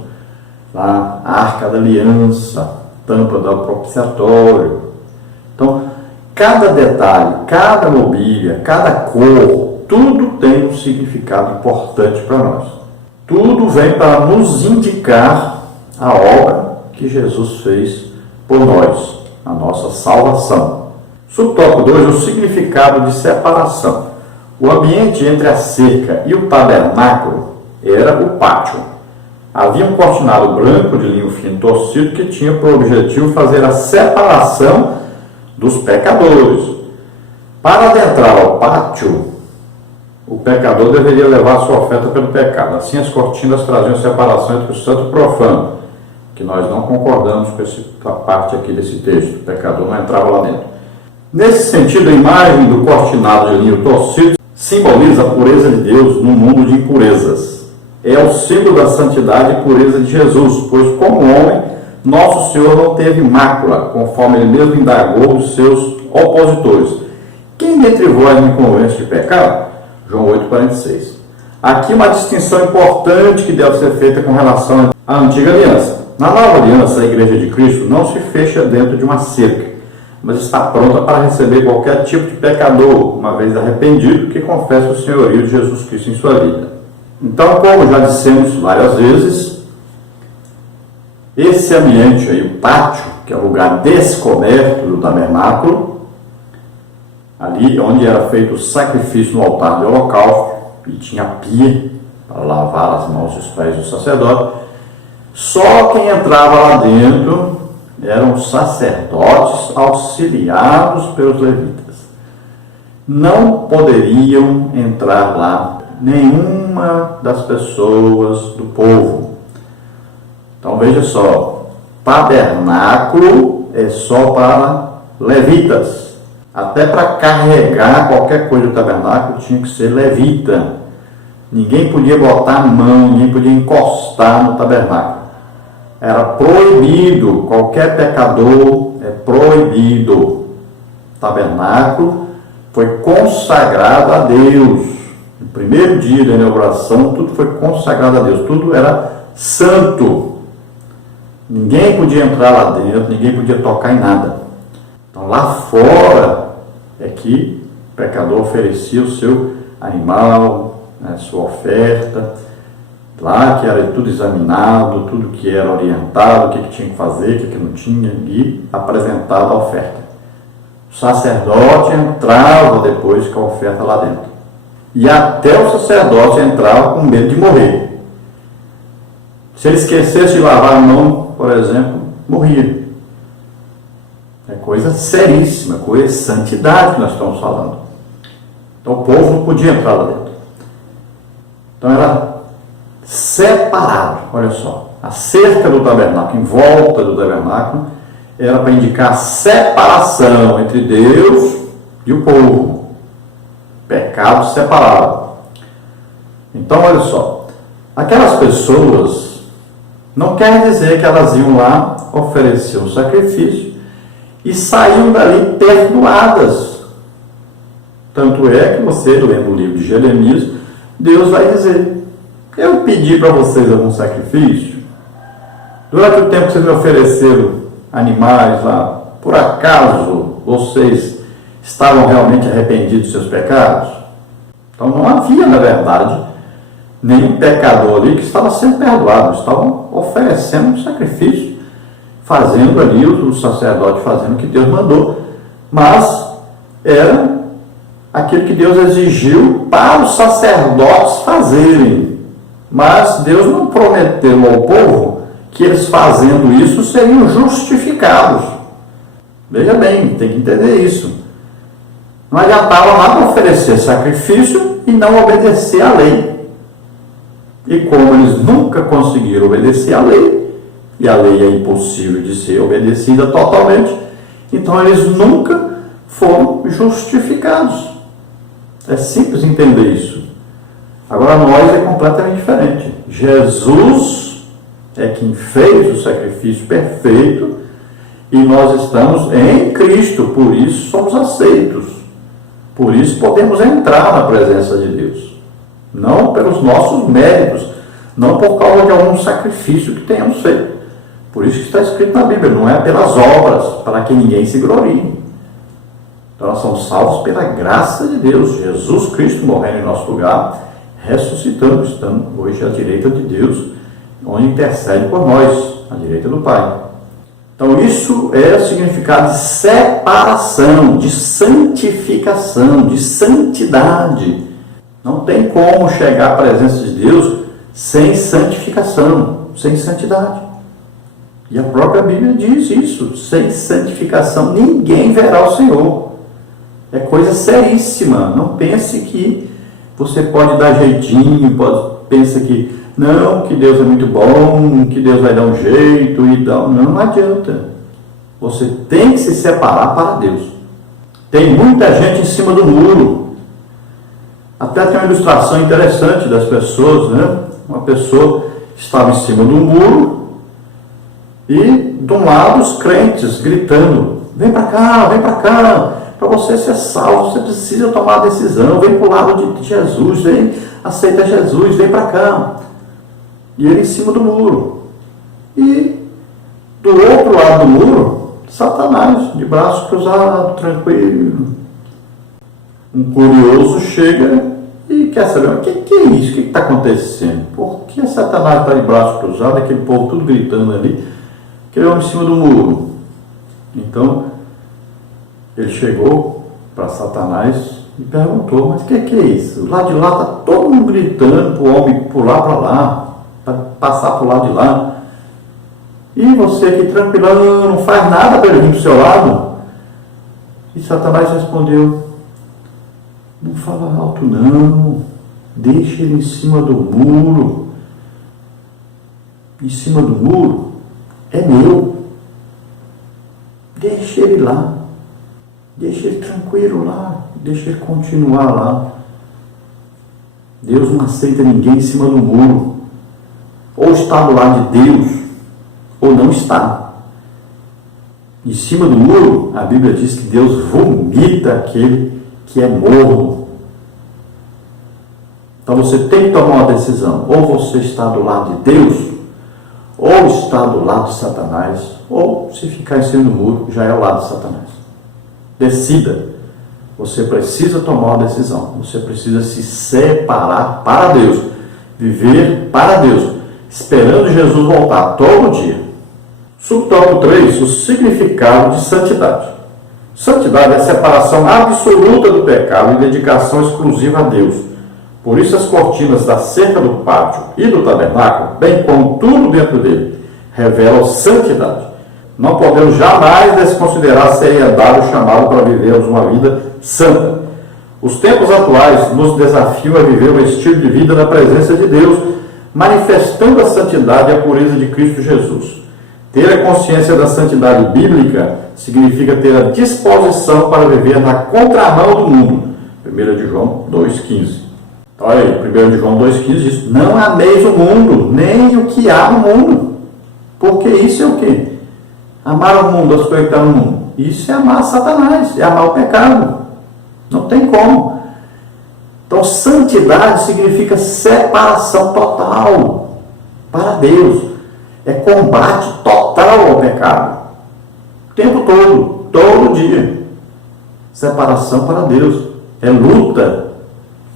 a arca da aliança, tampa do propiciatório. Então, cada detalhe, cada mobília, cada cor, tudo tem um significado importante para nós. Tudo vem para nos indicar a obra que Jesus fez por nós, a nossa salvação. Subtópico 2, o significado de separação. O ambiente entre a cerca e o tabernáculo era o pátio. Havia um cortinado branco de linho fino torcido que tinha por objetivo fazer a separação dos pecadores. Para adentrar ao pátio, o pecador deveria levar sua oferta pelo pecado. Assim, as cortinas traziam separação entre o santo e o profano, que nós não concordamos com essa parte aqui desse texto. O pecador não entrava lá dentro. Nesse sentido, a imagem do cortinado de linho torcido simboliza a pureza de Deus no mundo de impurezas. É o símbolo da santidade e pureza de Jesus, pois como homem, nosso Senhor não teve mácula, conforme ele mesmo indagou dos seus opositores. Quem dentre vós me convence de pecado? João 8,46. Aqui uma distinção importante que deve ser feita com relação à antiga aliança. Na nova aliança, a Igreja de Cristo não se fecha dentro de uma cerca, mas está pronta para receber qualquer tipo de pecador, uma vez arrependido, que confessa o senhorio de Jesus Cristo em sua vida. Então, como já dissemos várias vezes, esse ambiente aí, o pátio, que é o lugar descoberto do tabernáculo, ali onde era feito o sacrifício no altar de holocausto, e tinha pia para lavar as mãos e os pés do sacerdote, só quem entrava lá dentro eram os sacerdotes auxiliados pelos levitas. Não poderiam entrar lá nenhuma das pessoas do povo. Então veja só, tabernáculo é só para levitas. Até para carregar qualquer coisa do tabernáculo tinha que ser levita. Ninguém podia botar a mão, ninguém podia encostar no tabernáculo. Era proibido, qualquer pecador é proibido. O tabernáculo foi consagrado a Deus. No primeiro dia da inauguração, tudo foi consagrado a Deus, tudo era santo. Ninguém podia entrar lá dentro, ninguém podia tocar em nada. Então lá fora é que o pecador oferecia o seu animal, né, sua oferta. Lá que era tudo examinado, tudo que era orientado, o que tinha que fazer, o que não tinha, e apresentado a oferta. O sacerdote entrava depois com a oferta lá dentro. E até o sacerdote entrava com medo de morrer. Se ele esquecesse de lavar a mão, por exemplo, morria. É coisa seríssima, coisa de santidade que nós estamos falando. Então o povo não podia entrar lá dentro. Então era separado, olha só, a cerca do tabernáculo, em volta do tabernáculo, era para indicar a separação entre Deus e o povo. Pecado separado. Então, olha só, aquelas pessoas, não quer dizer que elas iam lá oferecer o sacrifício e saíam dali perdoadas. Tanto é que você, lendo o livro de Jeremias, Deus vai dizer: eu pedi para vocês algum sacrifício? Durante o tempo que vocês me ofereceram animais lá, por acaso vocês estavam realmente arrependidos dos seus pecados? Então não havia, na verdade, nenhum pecador ali que estava sendo perdoado. Estavam oferecendo um sacrifício, fazendo ali, o sacerdote fazendo o que Deus mandou, mas era aquilo que Deus exigiu para os sacerdotes fazerem. Mas Deus não prometeu ao povo que eles fazendo isso seriam justificados. Veja bem, tem que entender isso. Não adiantava nada oferecer sacrifício e não obedecer à lei. E como eles nunca conseguiram obedecer à lei, e a lei é impossível de ser obedecida totalmente, então eles nunca foram justificados. É simples entender isso. Agora nós é completamente diferente. Jesus é quem fez o sacrifício perfeito e nós estamos em Cristo, por isso somos aceitos. Por isso podemos entrar na presença de Deus. Não pelos nossos méritos, não por causa de algum sacrifício que tenhamos feito. Por isso que está escrito na Bíblia, não é pelas obras, para que ninguém se glorie. Então nós somos salvos pela graça de Deus. Jesus Cristo morrendo em nosso lugar, ressuscitando, estando hoje à direita de Deus, onde intercede por nós, à direita do Pai. Então isso é o significado de separação, de santificação, de santidade. Não tem como chegar à presença de Deus sem santificação, sem santidade. E a própria Bíblia diz isso: sem santificação ninguém verá o Senhor. É coisa seríssima. Não pense que você pode dar jeitinho, pensa que não, que Deus é muito bom, que Deus vai dar um jeito e tal. Não adianta. Você tem que se separar para Deus. Tem muita gente em cima do muro. Até tem uma ilustração interessante das pessoas, né? Uma pessoa estava em cima do muro e de um lado os crentes gritando: vem para cá, para você ser salvo, você precisa tomar a decisão, vem para o lado de Jesus, vem, aceita Jesus, vem para cá. E ele em cima do muro. E do outro lado do muro, Satanás, de braço cruzado, tranquilo. Um curioso chega e quer saber: o que é isso? O que está acontecendo? Por que Satanás está de braço cruzado, aquele povo tudo gritando ali, aquele homem em cima do muro? Então, ele chegou para Satanás e perguntou: mas o que é isso? Lá de lá está todo mundo gritando para o homem pular para lá, para passar para o lado de lá. E você aqui tranquilão, não faz nada para ele vir para o seu lado? E Satanás respondeu: não fala alto não, deixa ele em cima do muro. Em cima do muro é meu. Deixa ele lá. Deixa ele tranquilo lá. Deixa ele continuar lá. Deus não aceita ninguém em cima do muro. Ou está do lado de Deus, ou não está. Em cima do muro, a Bíblia diz que Deus vomita aquele que é morno. Então você tem que tomar uma decisão: ou você está do lado de Deus, ou está do lado de Satanás, ou se ficar em cima do muro, já é o lado de Satanás. Decida. Você precisa tomar uma decisão. Você precisa se separar para Deus, viver para Deus, esperando Jesus voltar todo dia. Subtópico 3, o significado de santidade. Santidade é a separação absoluta do pecado e dedicação exclusiva a Deus. Por isso as cortinas da cerca do pátio e do tabernáculo, bem como tudo dentro dele, revelam santidade. Não podemos jamais desconsiderar a seriedade do chamado para vivermos uma vida santa. Os tempos atuais nos desafiam a viver um estilo de vida na presença de Deus, manifestando a santidade e a pureza de Cristo Jesus. Ter a consciência da santidade bíblica significa ter a disposição para viver na contramão do mundo. 1 de João 2,15. Olha aí, 1 de João 2,15 diz: não ameis o mundo, nem o que há no mundo. Porque isso é o quê? Amar o mundo, as coisas que estão no mundo. Isso é amar Satanás, é amar o pecado. Não tem como. Então, santidade significa separação total para Deus. É combate total ao pecado. O tempo todo dia. Separação para Deus. É luta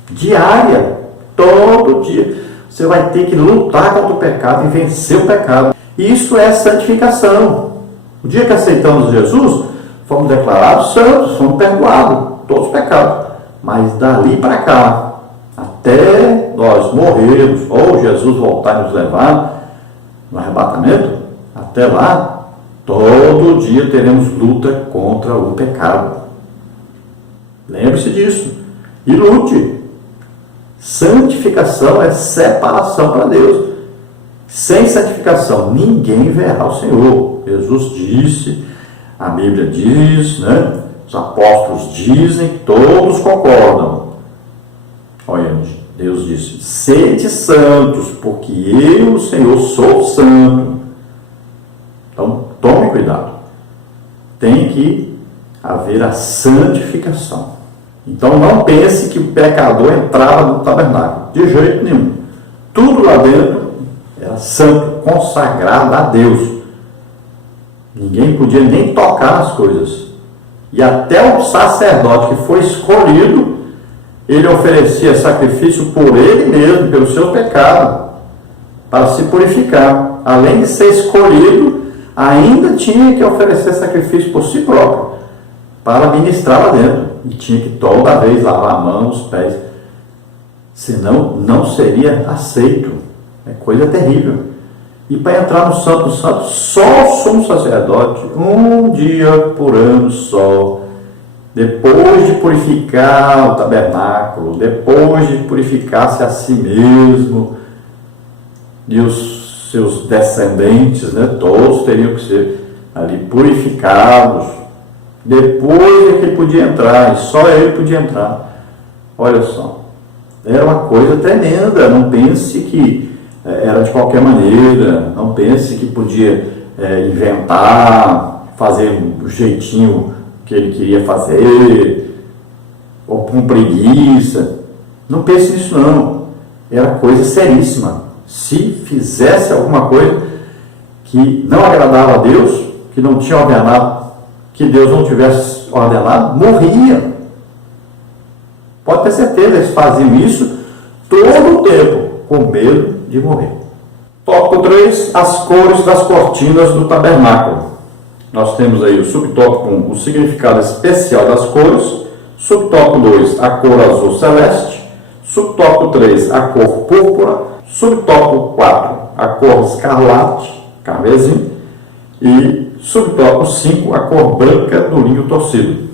diária, todo dia. Você vai ter que lutar contra o pecado e vencer o pecado. Isso é santificação. O dia que aceitamos Jesus, fomos declarados santos, fomos perdoados, todos os pecados. Mas dali para cá, até nós morrermos, ou Jesus voltar e nos levar no arrebatamento, até lá, todo dia teremos luta contra o pecado. Lembre-se disso. E lute. Santificação é separação para Deus. Sem santificação, ninguém verá o Senhor. Jesus disse, a Bíblia diz, né? Os apóstolos dizem, todos concordam. Olha, Deus disse: sede santos, porque eu, o Senhor, sou santo. Então, tome cuidado. Tem que haver a santificação. Então, não pense que o pecador entrava no tabernáculo. De jeito nenhum. Tudo lá dentro era santo, consagrado a Deus. Ninguém podia nem tocar nas coisas. E até o sacerdote que foi escolhido, ele oferecia sacrifício por ele mesmo, pelo seu pecado, para se purificar. Além de ser escolhido, ainda tinha que oferecer sacrifício por si próprio, para ministrar lá dentro. E tinha que toda vez lavar a mão, os pés. Senão, não seria aceito. É coisa terrível. E para entrar no Santo dos Santos, só o sumo sacerdote, um dia por ano só, depois de purificar o tabernáculo, depois de purificar-se a si mesmo e os seus descendentes, né, todos teriam que ser ali purificados, depois é que ele podia entrar, e só ele podia entrar. Olha só, era uma coisa tremenda. Não pense que era de qualquer maneira, não pense que podia inventar, fazer do jeitinho que ele queria fazer, ou com preguiça. Não pense nisso não. Era coisa seríssima. Se fizesse alguma coisa que não agradava a Deus, que não tinha ordenado, que Deus não tivesse ordenado, morria. Pode ter certeza, eles faziam isso todo o tempo, com medo de morrer. Tópico 3, as cores das cortinas do tabernáculo. Nós temos aí o subtópico 1, o significado especial das cores. Subtópico 2, a cor azul celeste. Subtópico 3, a cor púrpura. Subtópico 4, a cor escarlate, carmesim. E subtópico 5, a cor branca do linho torcido.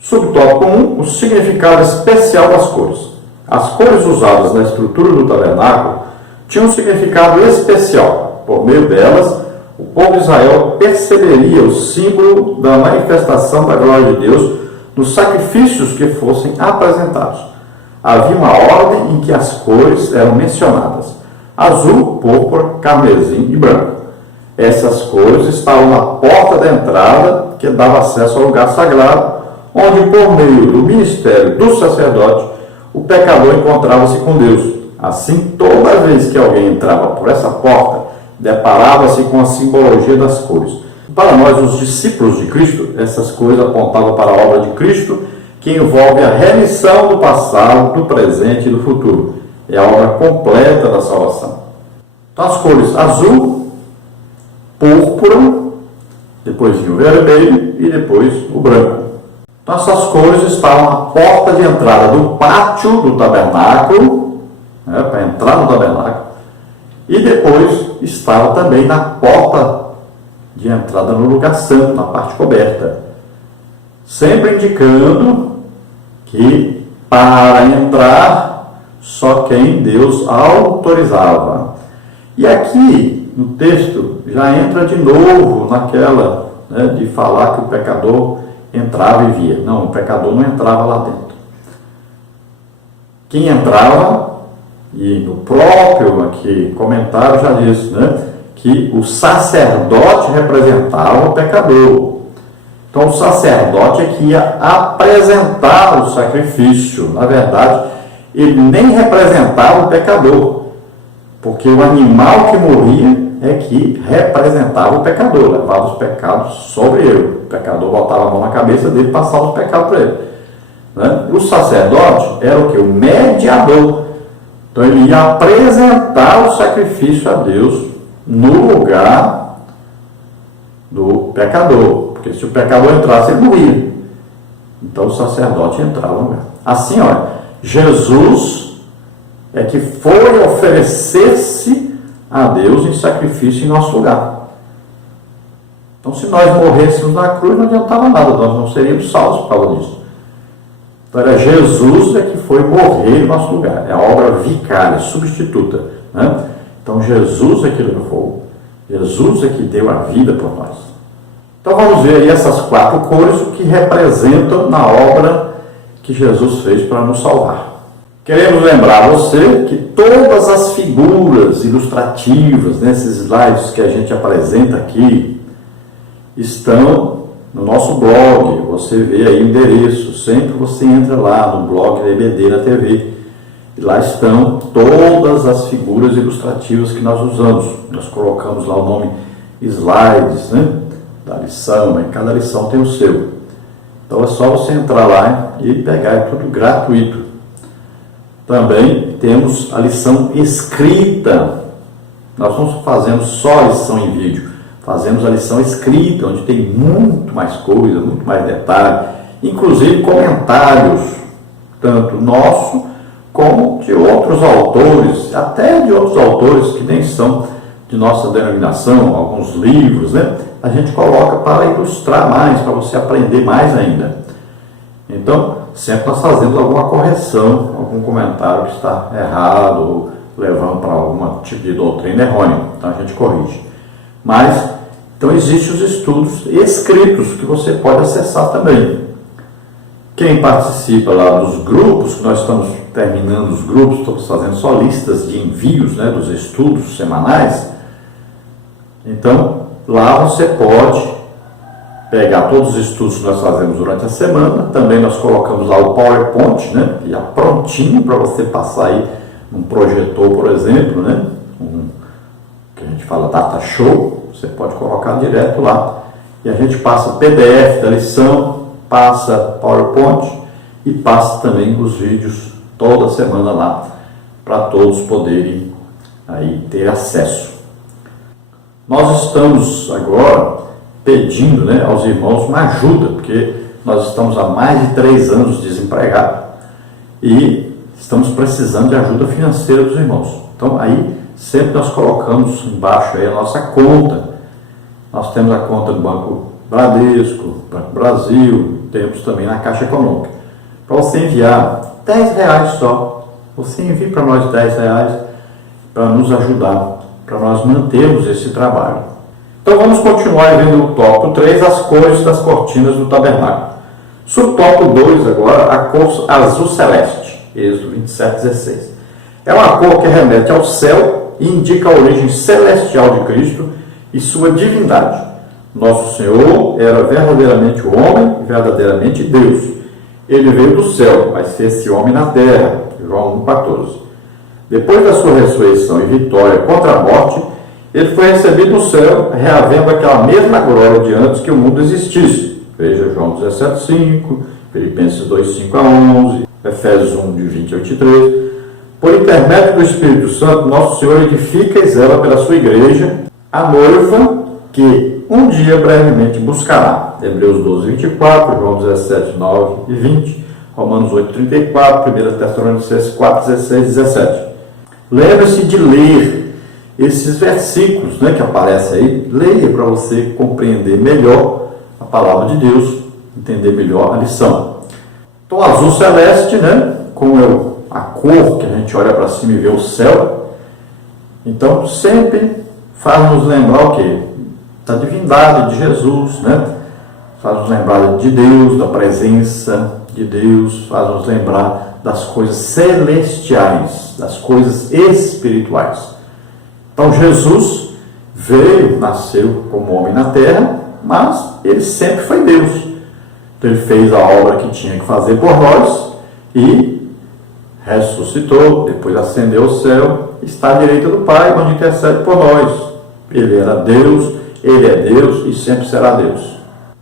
Subtópico 1, o significado especial das cores. As cores usadas na estrutura do tabernáculo tinham um significado especial. Por meio delas, o povo de Israel perceberia o símbolo da manifestação da glória de Deus nos sacrifícios que fossem apresentados. Havia uma ordem em que as cores eram mencionadas: azul, púrpura, carmesim e branco. Essas cores estavam na porta da entrada que dava acesso ao lugar sagrado, onde, por meio do ministério do sacerdote, o pecador encontrava-se com Deus. Assim, toda vez que alguém entrava por essa porta, deparava-se com a simbologia das cores. Para nós, os discípulos de Cristo, essas cores apontavam para a obra de Cristo, que envolve a remissão do passado, do presente e do futuro. É a obra completa da salvação. Então, as cores azul, púrpura, depois o vermelho e depois o branco. Então, essas cores estavam na porta de entrada do pátio do tabernáculo, para entrar no tabernáculo, e depois estava também na porta de entrada no lugar santo, na parte coberta, sempre indicando que para entrar só quem Deus autorizava. E aqui no texto, já entra de novo naquela, né, de falar que o pecador entrava e via. Não, o pecador não entrava lá dentro. Quem entrava, e no próprio aqui, comentário já disse, né, que o sacerdote representava o pecador. Então o sacerdote é que ia apresentar o sacrifício. Na verdade, ele nem representava o pecador, porque o animal que morria é que representava o pecador, levava os pecados sobre ele. O pecador botava a mão na cabeça dele e passava os pecados para ele. Né? O sacerdote era o que? O mediador. Então ele ia apresentar o sacrifício a Deus no lugar do pecador. Porque se o pecador entrasse, ele morria. Então o sacerdote entrava no lugar. Assim, olha, Jesus é que foi oferecer-se a Deus em sacrifício em nosso lugar. Então, se nós morrêssemos na cruz, não adiantava nada, nós não seríamos salvos por causa disso. Então, era Jesus é que foi morrer em nosso lugar. É a obra vicária, substituta. Né? Então, Jesus é que levou. Jesus é que deu a vida por nós. Então, vamos ver aí essas 4 cores, o que representam na obra que Jesus fez para nos salvar. Queremos lembrar a você que todas as figuras ilustrativas nesses slides que a gente apresenta aqui estão no nosso blog. Você vê aí o endereço, sempre você entra lá no blog da EBD na TV. E lá estão todas as figuras ilustrativas que nós usamos. Nós colocamos lá o nome slides, né, da lição, e cada lição tem o seu. Então é só você entrar lá e pegar, é tudo gratuito. Também temos a lição escrita. Nós não fazemos só a lição em vídeo, fazemos a lição escrita, onde tem muito mais coisa, muito mais detalhe, inclusive comentários, tanto nosso como de outros autores, até de outros autores que nem são de nossa denominação, alguns livros, né? A gente coloca para ilustrar mais, para você aprender mais ainda. Então, sempre nós fazemos alguma correção, algum comentário que está errado, ou levando para algum tipo de doutrina errônea. Então, a gente corrige. Mas, então, existem os estudos escritos que você pode acessar também. Quem participa lá dos grupos, que nós estamos terminando os grupos, estamos fazendo só listas de envios, né, dos estudos semanais. Então, lá você pode pegar todos os estudos que nós fazemos durante a semana. Também nós colocamos lá o PowerPoint, né, já prontinho para você passar aí num projetor, por exemplo, né, que a gente fala Data Show. Você pode colocar direto lá. E a gente passa PDF da lição, passa PowerPoint e passa também os vídeos toda semana lá, para todos poderem aí ter acesso. Nós estamos agora pedindo, né, aos irmãos uma ajuda, porque nós estamos há mais de 3 anos desempregados e estamos precisando de ajuda financeira dos irmãos. Então aí sempre nós colocamos embaixo aí a nossa conta. Nós temos a conta do Banco Bradesco, Banco Brasil, temos também na Caixa Econômica. Para você enviar R$10 só, você envia para nós R$10 para nos ajudar, para nós mantermos esse trabalho. Então vamos continuar vendo o tópico 3, as cores das cortinas do tabernáculo. Subtópico 2 agora, a cor azul celeste, Êxodo 27:16. É uma cor que remete ao céu e indica a origem celestial de Cristo e sua divindade. Nosso Senhor era verdadeiramente o homem e verdadeiramente Deus. Ele veio do céu, mas fez-se homem na terra. João 1,14. Depois da sua ressurreição e vitória contra a morte, ele foi recebido no céu, reavendo aquela mesma glória de antes que o mundo existisse. Veja João 17:5, Filipenses 2:5-11, Efésios 1:20 a 23. Por intermédio do Espírito Santo, nosso Senhor edifica e zela pela sua igreja, a noiva que um dia brevemente buscará. Hebreus 12:24, João 17:9-20, Romanos 8:34, 1 Tessalonicenses 4:16-17. Lembre-se de ler esses versículos, né, que aparecem aí. Leia para você compreender melhor a palavra de Deus, entender melhor a lição. Então, azul celeste, né, como é a cor que a gente olha para cima e vê o céu. Então, sempre faz nos lembrar o quê? Da divindade de Jesus, né? Faz nos lembrar de Deus, da presença de Deus, faz nos lembrar das coisas celestiais, das coisas espirituais. Então Jesus veio, nasceu como homem na terra, mas ele sempre foi Deus. Então ele fez a obra que tinha que fazer por nós e ressuscitou, depois ascendeu ao céu, está à direita do Pai, onde intercede por nós. Ele era Deus, ele é Deus e sempre será Deus.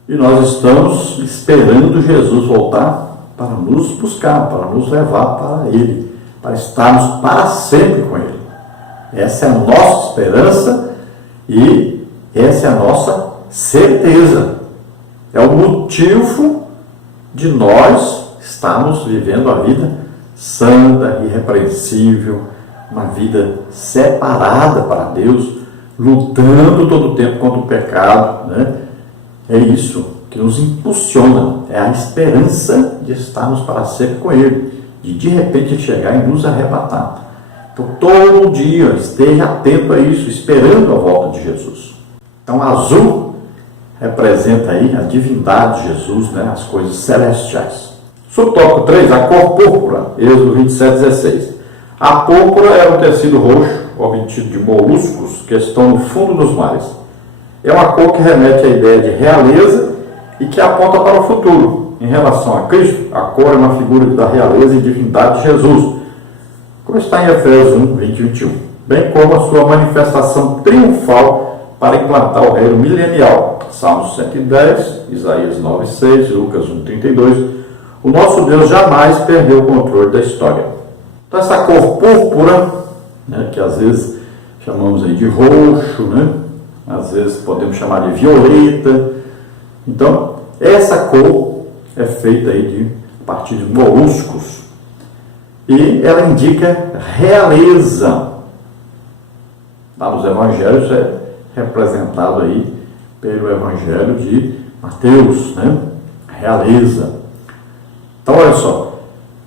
E nós estamos esperando Jesus voltar para nos buscar, para nos levar para Ele, para estarmos para sempre com Ele. Essa é a nossa esperança e essa é a nossa certeza. É o motivo de nós estarmos vivendo a vida santa, irrepreensível, uma vida separada para Deus, lutando todo o tempo contra o pecado, né? É isso que nos impulsiona, é a esperança de estarmos para sempre com Ele, de repente chegar e nos arrebatar. Então, todo dia, esteja atento a isso, esperando a volta de Jesus. Então, azul representa aí a divindade de Jesus, né? As coisas celestiais. Subtópico 3, a cor púrpura, Êxodo 27:16. A púrpura era um tecido roxo, obtido de moluscos que estão no fundo dos mares. É uma cor que remete à ideia de realeza e que aponta para o futuro. Em relação a Cristo, a cor é uma figura da realeza e divindade de Jesus, como está em Efésios 1, 20 e 21, bem como a sua manifestação triunfal para implantar o reino milenial. Salmos 110, Isaías 9:6, Lucas 1:32. O nosso Deus jamais perdeu o controle da história. Então essa cor púrpura, né, que às vezes chamamos aí de roxo, né? Às vezes podemos chamar de violeta. Então, essa cor é feita aí a partir de moluscos. E ela indica realeza. Lá nos evangelhos é representado aí pelo evangelho de Mateus, né? Realeza. Então, olha só.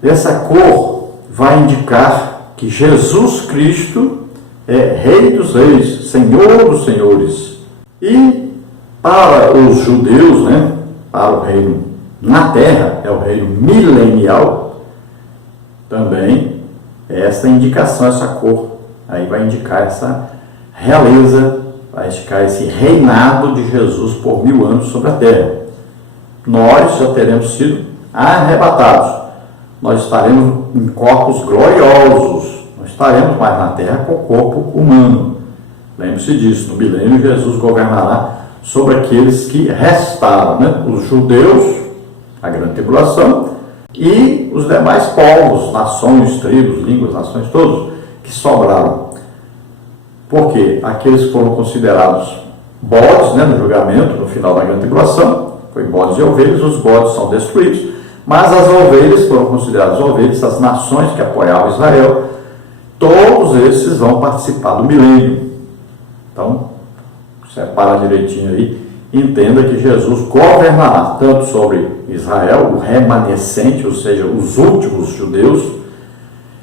Essa cor vai indicar que Jesus Cristo é Rei dos Reis, Senhor dos Senhores. E para os judeus, né, para o reino na terra, é o reino milenial, também essa indicação, essa cor, aí vai indicar essa realeza, vai indicar esse reinado de Jesus por 1000 anos sobre a terra. Nós já teremos sido arrebatados, nós estaremos em corpos gloriosos, não estaremos mais na terra com o corpo humano. Lembre-se disso, no milênio Jesus governará sobre aqueles que restaram, né? Os judeus, a grande tribulação, e os demais povos, nações, tribos, línguas, nações, todos, que sobraram. Porque aqueles que foram considerados bodes, né, no julgamento, no final da grande tribulação, foi bodes e ovelhas, os bodes são destruídos, mas as ovelhas foram consideradas ovelhas, as nações que apoiavam Israel, todos esses vão participar do milênio. Então, separa direitinho aí, entenda que Jesus governará tanto sobre Israel, o remanescente, ou seja, os últimos judeus,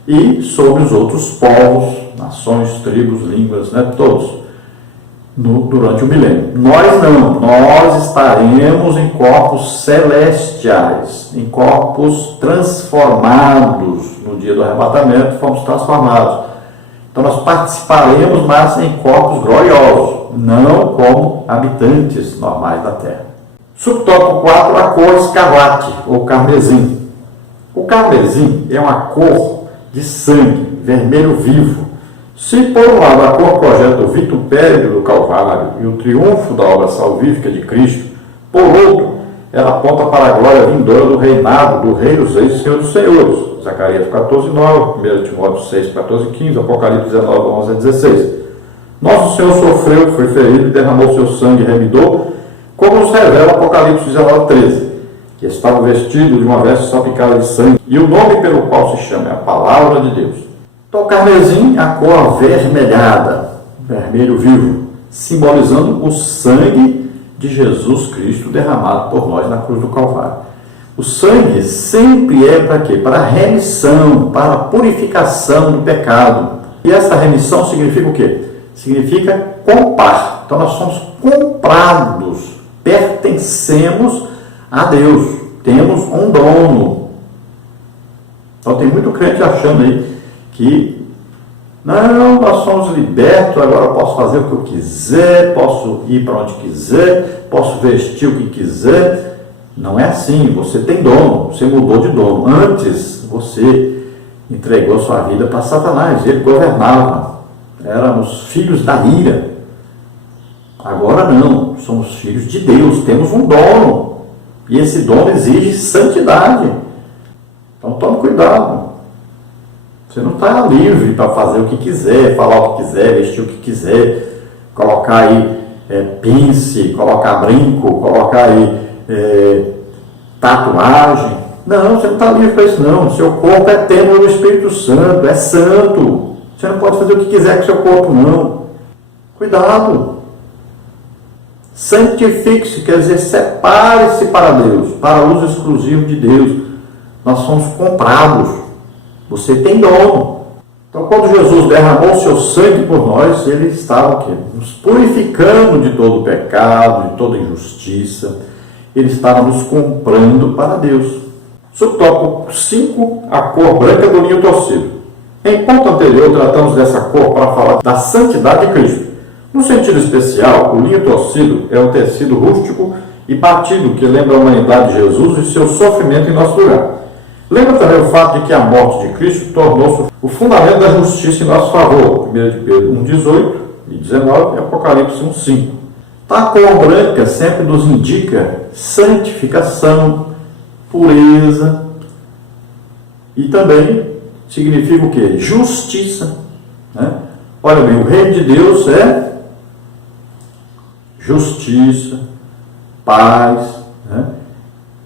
e sobre os outros povos, nações, tribos, línguas, né, todos, durante o milênio. Nós não, nós estaremos em corpos celestiais, em corpos transformados. No dia do arrebatamento, fomos transformados. Então nós participaremos, mas em corpos gloriosos, não como habitantes normais da terra. Subtópico 4, a cor escarlate, ou carmesim. O carmesim é uma cor de sangue, vermelho vivo. Se por um lado a cor projeta o vitupério do Calvário e o triunfo da obra salvífica de Cristo, por outro, ela aponta para a glória vindoura do reinado do Rei dos Reis e Senhor dos Senhores. Zacarias 14:9, 1 Timóteo 6:14-15, Apocalipse 19:11-16. Nosso Senhor sofreu, foi ferido e derramou seu sangue e remidou, como nos revela Apocalipse 19:13, que estava vestido de uma veste salpicada de sangue, e o nome pelo qual se chama é a Palavra de Deus. Então, carmesim, a cor avermelhada, vermelho vivo, simbolizando o sangue de Jesus Cristo derramado por nós na cruz do Calvário. O sangue sempre é para quê? Para a remissão, para a purificação do pecado. E essa remissão significa o quê? significa comprar. Então nós somos comprados, pertencemos a Deus, temos um dono. Então tem muito crente achando aí que não, nós somos libertos, agora eu posso fazer o que eu quiser, posso ir para onde quiser, posso vestir o que quiser. Não é assim, você tem dono, você mudou de dono. Antes você entregou sua vida para Satanás, ele governava. Éramos filhos da ira. Agora não, somos filhos de Deus, temos um dono. E esse dono exige santidade. Então tome cuidado. Você não está livre para fazer o que quiser, falar o que quiser, vestir o que quiser, colocar aí pince, colocar brinco, colocar aí tatuagem. Não, você não está livre para isso não. Seu corpo é templo do Espírito Santo, é santo. Você não pode fazer o que quiser com seu corpo não. Cuidado. Santifique-se, quer dizer, separe-se para Deus, para o uso exclusivo de Deus. Nós somos comprados. Você tem dono. Então, quando Jesus derramou o seu sangue por nós, ele estava o quê? Nos purificando de todo pecado, de toda injustiça. Ele estava nos comprando para Deus. Subtópico 5, a cor branca do linho torcido. Em ponto anterior, tratamos dessa cor para falar da santidade de Cristo. No sentido especial, o linho torcido é um tecido rústico e batido que lembra a humanidade de Jesus e seu sofrimento em nosso lugar. Lembra também o fato de que a morte de Cristo tornou-se o fundamento da justiça em nosso favor. 1 de Pedro 1,18 e 19 e Apocalipse 1,5. A cor branca sempre nos indica santificação, pureza e também significa o quê? Justiça. Né? Olha bem, o reino de Deus é justiça, paz, né?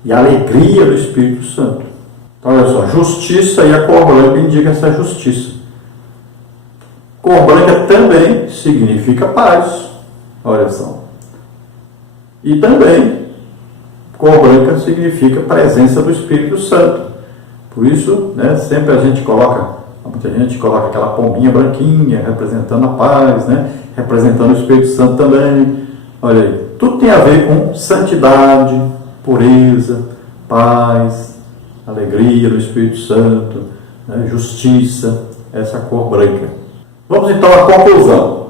E alegria do Espírito Santo. Então, olha só, justiça e a cor branca indica essa justiça. Cor branca também significa paz. Olha só. E também, cor branca significa presença do Espírito Santo. Por isso, né, sempre muita gente coloca aquela pombinha branquinha, representando a paz, né, representando o Espírito Santo também. Olha aí, tudo tem a ver com santidade, pureza, paz, alegria do Espírito Santo, né, justiça, essa cor branca. Vamos então à conclusão.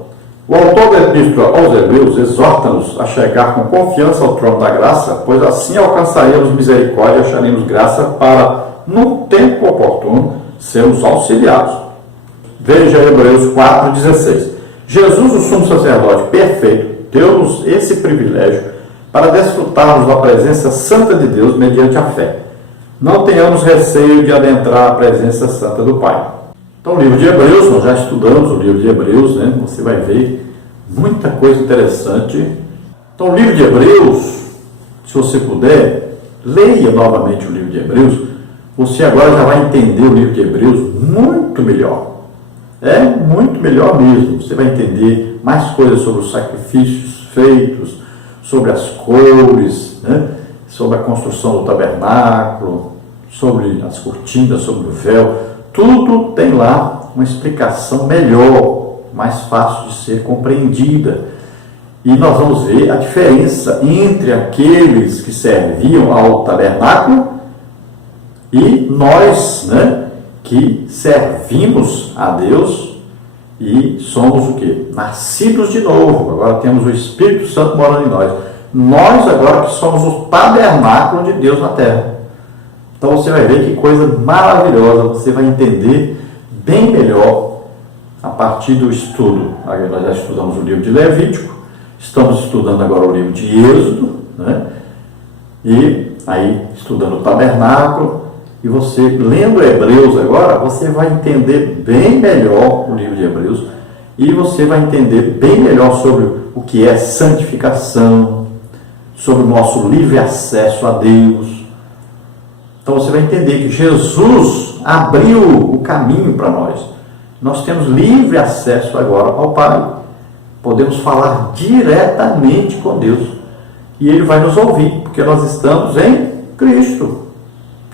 O autor da Epístola aos Hebreus exorta-nos a chegar com confiança ao trono da graça, pois assim alcançaremos misericórdia e acharemos graça para, no tempo oportuno, sermos auxiliados. Veja Hebreus 4,16. Jesus, o sumo sacerdote perfeito, deu-nos esse privilégio para desfrutarmos da presença santa de Deus mediante a fé. Não tenhamos receio de adentrar a presença santa do Pai. Então, o livro de Hebreus, nós já estudamos o livro de Hebreus, né? Você vai ver muita coisa interessante. Então, o livro de Hebreus, se você puder, leia novamente o livro de Hebreus. Você agora já vai entender o livro de Hebreus muito melhor. É muito melhor mesmo. Você vai entender mais coisas sobre os sacrifícios feitos, sobre as cores, né? Sobre a construção do tabernáculo, sobre as cortinas, sobre o véu. Tudo tem lá uma explicação melhor, mais fácil de ser compreendida. E nós vamos ver a diferença entre aqueles que serviam ao tabernáculo e nós, né, que servimos a Deus e somos o quê? Nascidos de novo. Agora temos o Espírito Santo morando em nós. Nós agora que somos o tabernáculo de Deus na terra. Então você vai ver que coisa maravilhosa, você vai entender bem melhor a partir do estudo. Nós já estudamos o livro de Levítico, estamos estudando agora o livro de Êxodo, né? E aí estudando o tabernáculo, e você lendo Hebreus agora, você vai entender bem melhor o livro de Hebreus, e você vai entender bem melhor sobre o que é santificação, sobre o nosso livre acesso a Deus. Então você vai entender que Jesus abriu o caminho para nós. Nós temos livre acesso agora ao Pai. Podemos falar diretamente com Deus. E Ele vai nos ouvir, porque nós estamos em Cristo.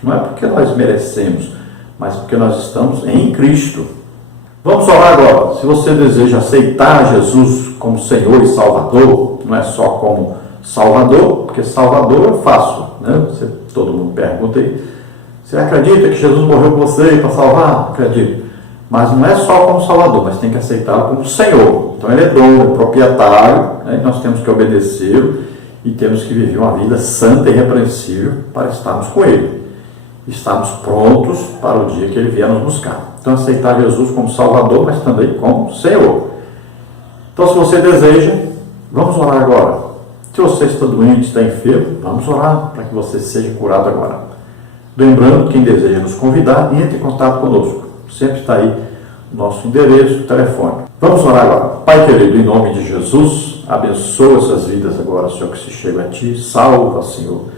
Não é porque nós merecemos, mas porque nós estamos em Cristo. Vamos orar agora. Se você deseja aceitar Jesus como Senhor e Salvador, não é só como Salvador, porque Salvador é fácil, né? Todo mundo pergunta aí, você acredita que Jesus morreu por você para salvar? Acredito. Mas não é só como Salvador, mas tem que aceitá-lo como Senhor. Então ele é dono, é proprietário, né? E nós temos que obedecê-lo e temos que viver uma vida santa e irrepreensível para estarmos com ele. Estarmos prontos para o dia que ele vier nos buscar. Então aceitar Jesus como Salvador, mas também como Senhor. Então se você deseja, vamos orar agora. Se você está doente, está enfermo, vamos orar para que você seja curado agora. Lembrando, quem deseja nos convidar, entre em contato conosco. Sempre está aí o nosso endereço, o telefone. Vamos orar agora. Pai querido, em nome de Jesus, abençoa essas vidas agora, Senhor, que se chega a Ti. Salva, Senhor.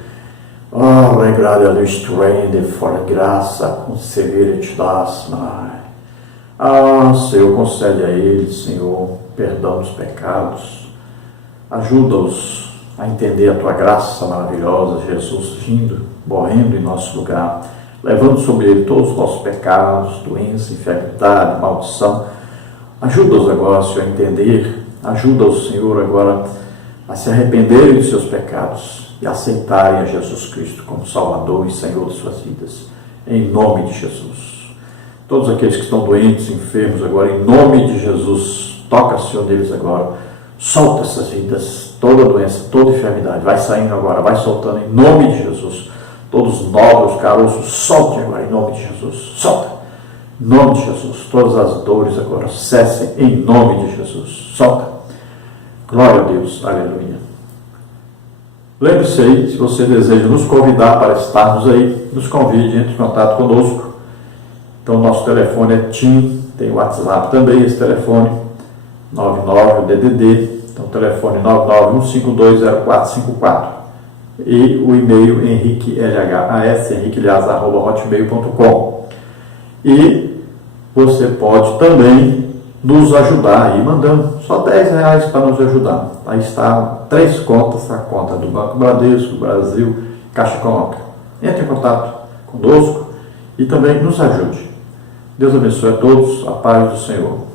Oh, regrada do strength, for a graça, conceder te das, Pai. Ah, Senhor, concede a eles, Senhor, perdão dos pecados. Ajuda-os a entender a Tua graça maravilhosa, Jesus vindo, morrendo em nosso lugar, levando sobre ele todos os nossos pecados, doença, enfermidade, maldição. Ajuda-os agora, Senhor, a entender. Ajuda-os, Senhor, agora a se arrependerem dos seus pecados e aceitarem a Jesus Cristo como Salvador e Senhor de suas vidas. Em nome de Jesus. Todos aqueles que estão doentes, enfermos agora, em nome de Jesus, toca, Senhor, deles agora. Solta essas vidas, toda doença, toda enfermidade. Vai saindo agora, vai soltando em nome de Jesus. Todos os nódulos, caroços, solte agora em nome de Jesus. Solta. Em nome de Jesus. Todas as dores agora cessem em nome de Jesus. Solta. Glória a Deus. Aleluia. Lembre-se aí, se você deseja nos convidar para estarmos aí, nos convide, entre em contato conosco. Então, nosso telefone é TIM, tem o WhatsApp também, esse telefone, 99-DDD, então telefone 991520454. E o e-mail henriquelhas@hotmail.com. E você pode também nos ajudar aí, mandando só R$10 para nos ajudar. Aí está 3 contas, a conta do Banco Bradesco, Brasil, Caixa Econômica. Entre em contato conosco e também nos ajude. Deus abençoe a todos, a paz do Senhor.